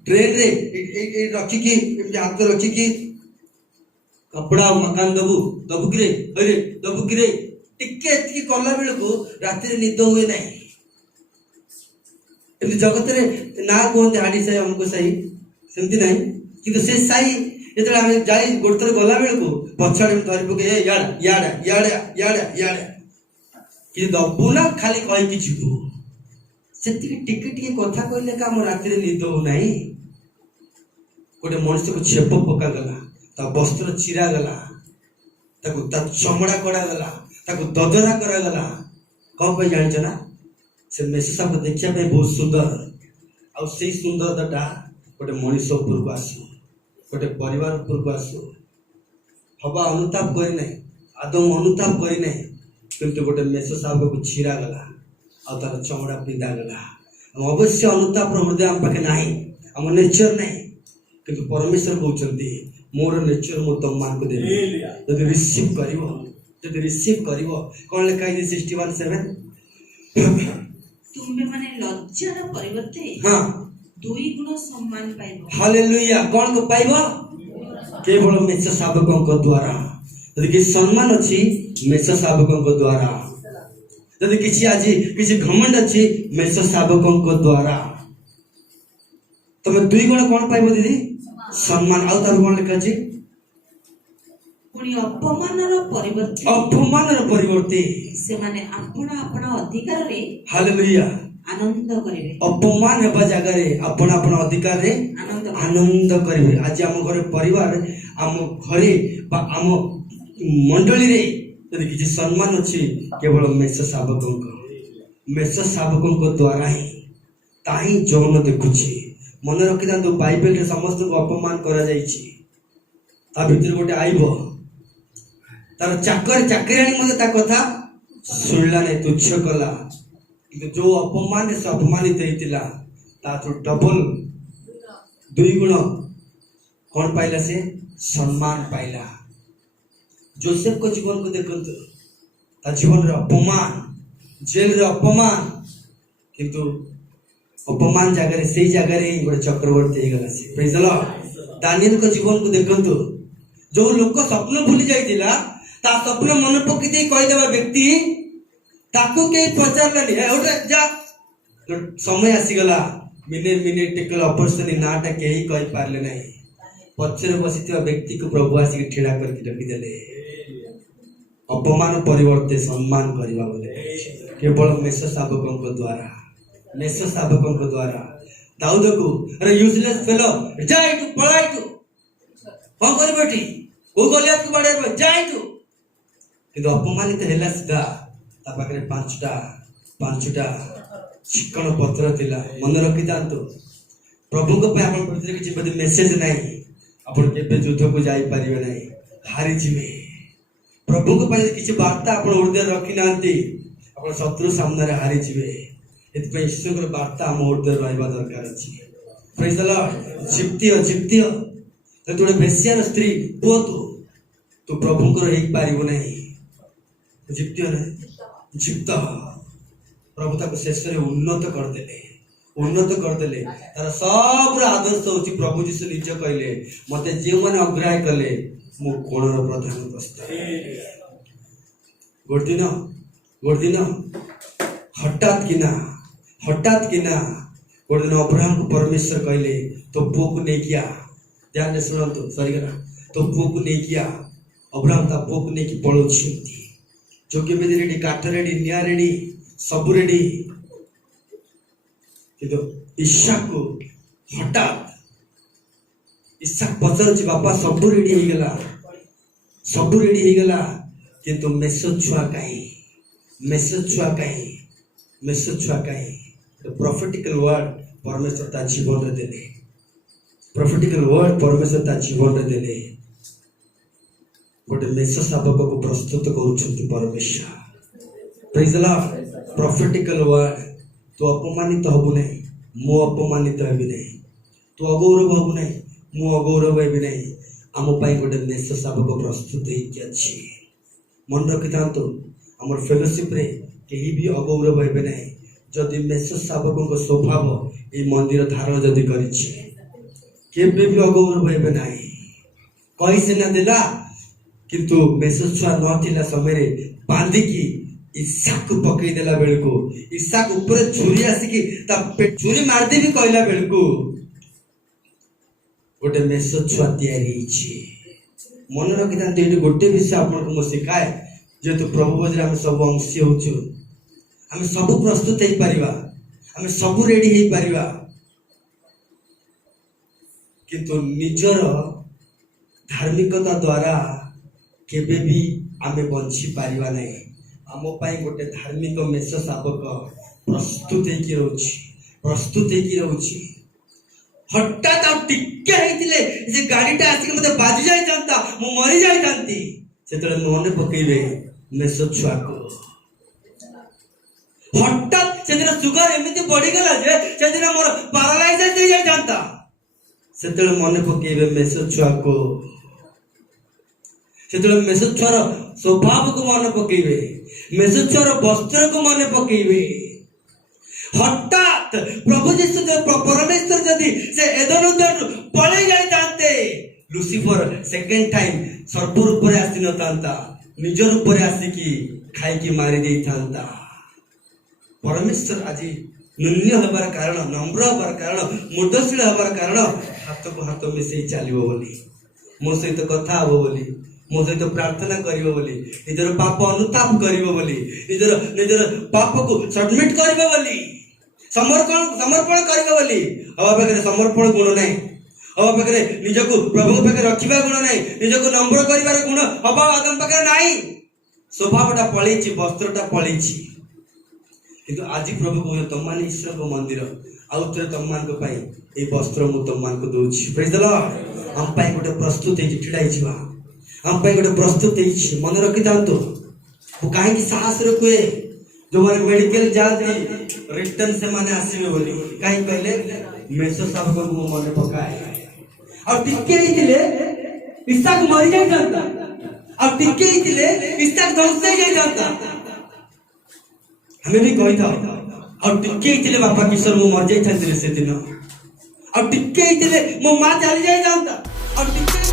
ट्रेन रे ए रखी की हाथ रखी की कपड़ा मकान दबु किरे अरे दबु किरे टिके एति करला बेल को राति रे निद हुए नै एमती जगत रे ना कहते हाडी साई हमको साई सेमती नै किंतु से साई ଯେତେବେଳେ ଆମେ ଯାଇ ଗୋଟେ ଥର ଗଲା ବେଳକୁ ପଛଆଡେ ଧରି ପକେଇ ଇଆଡେ ଇଆଡେ ଇଆଡେ ଇଆଡେ ଇଆଡେ କିଛି ଦବୁ ନା ଖାଲି କହିକି ଯିବୁ। ସେତିକି ଟିକେ ଟିକେ କଥା କହିଲେ ଆମ ରାତିରେ ନିଦ ହଉନାହିଁ। ଗୋଟେ ମଣିଷକୁ ଛେପ ପକାଗଲା, ତା ବସ୍ତ୍ର ଚିରା ଗଲା, ତାକୁ ତା ଚମଡା କଢାଗଲା, ତାକୁ ଦଦରା କରାଗଲା। କଣ ପାଇଁ ଜାଣିଛ ନା? ସେ ମେଷସାପ ଦେଖିବା ପାଇଁ ବହୁତ ସୁନ୍ଦର, ଆଉ ସେଇ ସୁନ୍ଦରତା ଗୋଟେ ମଣିଷ ଉପରକୁ ଆସୁ, ଗୋଟେ ପରିବାର ଉପରକୁ ଆସୁ। ହବା ଅନୁତାପ କରିନାହିଁ, ଆଦୌ ଅନୁତାପ କରିନାହିଁ, କିନ୍ତୁ ଗୋଟେ ମେଷସାପକୁ ଛିରା ଗଲା ଆଉ ତାର ଚମଡା ପିନ୍ଧା ଗଲା। ଅବଶ୍ୟ ଅନୁତାପର ହୃଦୟ ଆମ ପାଖେ ନାହିଁ, ଆମ ନେଚର ନାହିଁ, କିନ୍ତୁ ପରମେଶ୍ୱର କହୁଛନ୍ତି ମୋର ନେଚର ମୁଁ ତମମାନଙ୍କୁ ଦେବି ଯଦି ରିସିଭ୍ କରିବ, ଯଦି ରିସିଭ୍ କରିବ। କଣ ଲେଖା ହେଇଛି 61:7? ତୁମେ ମାନେ ଲଜ୍ଜାର ପରିବର୍ତ୍ତେ ହଁ, 2 ଗୁଣ ସମ୍ମାନ ପାଇବ। ହାଲେଲୁୟା। କଣ ପାଇବ? କେବଳ ମେଷସାପକଙ୍କ ଦ୍ଵାରା। ଯଦି କିଛି ସମ୍ମାନ ଅଛି ମେଷସାପକଙ୍କ ଦ୍ଵାରା, ଯଦି କିଛି ଆଜି କିଛି ଘମଣ୍ଡ ଅଛି ମେଷସାପକଙ୍କ ଦ୍ଵାରା। ତମେ 2 ଗୁଣ କଣ ପାଇବ ଦିଦି? ସମ୍ମାନ। ଆଉ ତାର କଣ ଲେଖା ଅଛି? ପୁଣି ଅପମାନର ପରିବର୍ତ୍ତେ ଅପମାନର ପରିବର୍ତ୍ତେ ସେମାନେ ଆପଣା ଆପଣା ଅଧିକାରରେ ହାଲେଲୁୟା ଆନନ୍ଦ କରିବେ। ଅପମାନ ହେବା ଜାଗାରେ ଆପଣ ଆପଣ ଅଧିକାରରେ ଆନନ୍ଦ କରିବେ। ଆଜି ଆମ ଘରେ ପରିବାର, ଆମ ଘରେ ବା ଆମ ମଣ୍ଡଳୀରେ ଯଦି କିଛି ସମ୍ମାନ ଅଛି କେବଳ ମେଷସାପକଙ୍କ ଦ୍ଵାରା ହିଁ। ତା ହିଁ ଯୌନ ଦେଖୁଛି। ମନେ ରଖିଥାନ୍ତୁ, ବାଇବେଲରେ ସମସ୍ତଙ୍କୁ ଅପମାନ କରାଯାଇଛି। ତା ଭିତରେ ଗୋଟେ ଆଇବ, ତାର ଚାକରାଣୀ ମଧ୍ୟ ତା କଥା ଶୁଣିଲା ନାହିଁ, ତୁଚ୍ଛ କଲା। କିନ୍ତୁ ଯୋଉ ଅପମାନରେ ସେ ଅପମାନିତ ହେଇଥିଲା ତାଠୁ ଡବଲ 2 ଗୁଣ କଣ ପାଇଲା? ସେ ସମ୍ମାନ ପାଇଲା। ଯୋସେଫଙ୍କ ଜୀବନକୁ ଦେଖନ୍ତୁ, ତା ଜୀବନରେ ଅପମାନ, ଜେଲରେ ଅପମାନ, କିନ୍ତୁ ଅପମାନ ଜାଗାରେ ସେଇ ଜାଗାରେ ହିଁ ଗୋଟେ ଚକ୍ରବର୍ତ୍ତୀ ହେଇଗଲା ସେ। ପ୍ରେଜ୍ ଦ ଲର୍ଡ। ଦାନିଏଲଙ୍କ ଜୀବନକୁ ଦେଖନ୍ତୁ, ଯୋଉ ଲୋକ ସ୍ୱପ୍ନ ଭୁଲି ଯାଇଥିଲା ତା ସ୍ୱପ୍ନ ମନେ ପକେଇ ଦେଇ କହିଦେବା ବ୍ୟକ୍ତି, ତାକୁ କେହି ପଚାରିଲାନି, ଯା ସମୟ ଆସିଗଲା, ମିନିଟ ଟିକଲ ଅପରସନ ନାଁଟା କେହି କହିପାରିଲେ ନାହିଁ। ପଛରେ ବସିଥିବା ବ୍ୟକ୍ତିକୁ ପ୍ରଭୁ ଆସିକି ଠିଡା କରିକି ରଖିଦେଲେ। ଅପମାନ ପରିବର୍ତ୍ତେ ସମ୍ମାନ କରିବା ବୋଲେ କେବଳ ମେଷସାପକଙ୍କ ଦ୍ଵାରା, ମେଷସାପକଙ୍କ ଦ୍ଵାରା। ଦାଉଦକୁ ୟୁଜଲେସ୍ ଫେଲୋ, ଯା ଏଠୁ, ପଳା ଏଠୁ, କଣ କରିବ ଏଠି, କୋଉ ଗଲିଆତକୁ ବାଡେଇବ, ଯା ଏଠୁ। କିନ୍ତୁ ଅପମାନିତ ହେଲା ସୁଦ୍ଧା ତା ପାଖରେ ପାଞ୍ଚଟା ଚିକଣ ପତ୍ର ଥିଲା। ମନେ ରଖିଥାନ୍ତୁ, ପ୍ରଭୁଙ୍କ ପାଇଁ ଆପଣଙ୍କ ଭିତରେ କିଛି ବୋଧେ ମେସେଜ ନାହିଁ, ଆପଣ କେବେ ଯୁଦ୍ଧକୁ ଯାଇପାରିବେ ନାହିଁ, ହାରିଯିବେ। ପ୍ରଭୁଙ୍କ ପାଇଁ କିଛି ବାର୍ତ୍ତା ଆପଣ ହୃଦୟରେ ରଖିନାହାନ୍ତି, ଆପଣ ଶତ୍ରୁ ସାମ୍ନାରେ ହାରିଯିବେ। ଏଥିପାଇଁ ଈଶ୍ୱରଙ୍କର ବାର୍ତ୍ତା ଆମ ହୃଦୟରେ ରହିବା ଦରକାର ଅଛି। ପ୍ରେଜ୍ ଦ ଲର୍ଡ। ଜିପ୍ତିୟ ଯଦି ଗୋଟେ ବେଶ୍ୟାର ସ୍ତ୍ରୀ ପୁଅ, ତୁ ପ୍ରଭୁଙ୍କର ହେଇପାରିବୁ ନାହିଁ। ଜିପ୍ତ ପ୍ରଭୁ ତାକୁ ଶେଷରେ ଉନ୍ନତ କରିଦେଲେ। ତାର ସବୁର ଆଦର୍ଶ ହଉଛି ପ୍ରଭୁ ଯୀଶୁ ନିଜ କହିଲେ, ମତେ ଯେଉଁମାନେ ଅଗ୍ରାହ୍ୟ କଲେ ମୁଁ କୋଣର ପ୍ରଧାନ ପ୍ରସ୍ତାବ। ଗୋଟେ ଦିନ ହଠାତ୍ କିନା ଗୋଟେ ଦିନ ଅବ୍ରାହ୍ମକୁ ପରମେଶ୍ୱର କହିଲେ, ତୋ ପୁଅକୁ ନେଇକି ଆ। ଧ୍ୟାନ ଶୁଣନ୍ତୁ, ସରିଗଲା। ତୋ ପୁଅକୁ ନେଇକି ଆ। ଅବ୍ରାହ୍ମ ତା ପୁଅକୁ ନେଇକି ପଳଉଛନ୍ତି। ଯୋଗ୍ୟବେଦୀ ରେଡି, କାଠ ରେଡି, ନିଆଁ ରେଡି, ସବୁ ରେଡି। କିନ୍ତୁ ଇସାକକୁ ହଠାତ୍ ଇସାକ ପଚାରୁଛି, ବାପା ସବୁ ରେଡି ହେଇଗଲା, କିନ୍ତୁ ମେଷ ଛୁଆ କାହିଁ? ପ୍ରଫେଟିକାଲ ୱାର୍ଡ ପରମେଶ୍ୱର ତା ଜୀବନରେ ଦେଲେ। ଗୋଟେ ମେଷସାପକକୁ ପ୍ରସ୍ତୁତ କରୁଛନ୍ତି ପରମେଶ୍ୱର। ପ୍ରେଜ୍ ଦ ଲର୍ଡ। ପ୍ରଫେଟିକାଲ ୱାର୍ଡ। ତୁ ଅପମାନିତ ହବୁ ନାହିଁ, ମୁଁ ଅପମାନିତ ହେବି ନାହିଁ। ତୁ ଅଗୌରବ ହବୁ ନାହିଁ, ମୁଁ ଅଗୌରବ ହେବି ନାହିଁ। ଆମ ପାଇଁ ଗୋଟେ ମେଷସାପକ ପ୍ରସ୍ତୁତ ହେଇକି ଅଛି। ମନେ ରଖିଥାନ୍ତୁ, ଆମର ଫେଲୋସିପରେ କେହି ବି ଅଗୌରବ ହେବେ ନାହିଁ। ଯଦି ମେଷସାପକଙ୍କ ସ୍ୱଭାବ ଏଇ ମନ୍ଦିର ଧାରଣ ଯଦି କରିଛି, କେବେ ବି ଅଗୌରବ ହେବେ ନାହିଁ। କହି ସିନା ଦେଲା, କିନ୍ତୁ ମେଷ ଛୁଆ ନଥିଲା ସମୟରେ ବାନ୍ଧିକି ଇସାକକୁ ପକେଇ ଦେଲା ବେଳକୁ, ଇସାକ ଉପରେ ଛୁରୀ ଆସିକି ତା ଛୁରୀ ମାରିଦେବି କହିଲା ବେଳକୁ गोटे मेष छुआ तैयारी मन रखी था ये गोटे विषय आपको शिखाए जेहेतु प्रभु भजन आम सब अंशी होचु आम सब प्रस्तुत हो पारिबा आम सब रेडी हो पारिबा किंतु निजर धार्मिकता द्वारा केबे भी आमे बंची पारिबा नहीं आम पाई गोटे धार्मिक मेष शावक प्रस्तुत होची हठात आ टिके हेतिले जे गाड़ीटा आसिक मते बाजी जाई जानता मु मरि जाई जानती सेतले मने पकेइबे मेष छुआ को हठात सेदिन सुगर एमिति बढ़ी गला जे सेदिन मोर पैरालाइज हो जाई जानता सेतले मने पकेइबे मेष छुआ को सेतले मेष छुआर स्वभाव को मने पकेइबे मेष छुआर वस्त्र को मने पकेइबे हठात प्रभु जीशु परमेश्वर जदि से एदन उदन पळे जाई जानते लुसिफर सेकंड टाइम सर्प रूप रे आसी न तांता निज रूप रे आसी की खाई की मारी देई तांता परमेश्वर आजी नुन्य हबार कारण नम्र हबार कारण मुदशील हबार कारण हाथ को हाथ मिसई चलिबो बोली मो सहित कथा हबो बोली मो सहित प्रार्थना करिबो बोली निजर पाप अनुताप करिबो बोली निजर पाप को सबमिट करिबो बोली समर्पण करिबो बोली अब पाखरे समर्पण गुण नाही अब पाखरे निजको प्रभु पाखरे रखिबा गुण नाही निजको नम्र करिबार गुण अब आदम पाखरे नाही स्वभावटा पळीची वस्त्रटा पळीची किंतु आज प्रभु को तमान ईश्वर को मंदिर आउ थे तमान को पाई ए वस्त्र मु तमान को दोछि प्रेज द लॉर्ड हम पाई गोटे प्रस्तुत हे ठिडाई जिवा हम पाई गोटे प्रस्तुत हे मन रखि दांतो वो काहे की साहस रे कोए जो माने मेडिकल जाती रिटर्न से माने आसीबे बोली काहे कहले मेष शावक को मने पकाए और टिके हितिले इसक मरि जाई जानता और टिके हितिले इसक ध्वंस हो जाई जानता हमें भी कही था और टिके हितिले बापा किशोर मु मर जाई थांतिले से दिन और टिके हितिले मो मां चली जाई जानता और टिके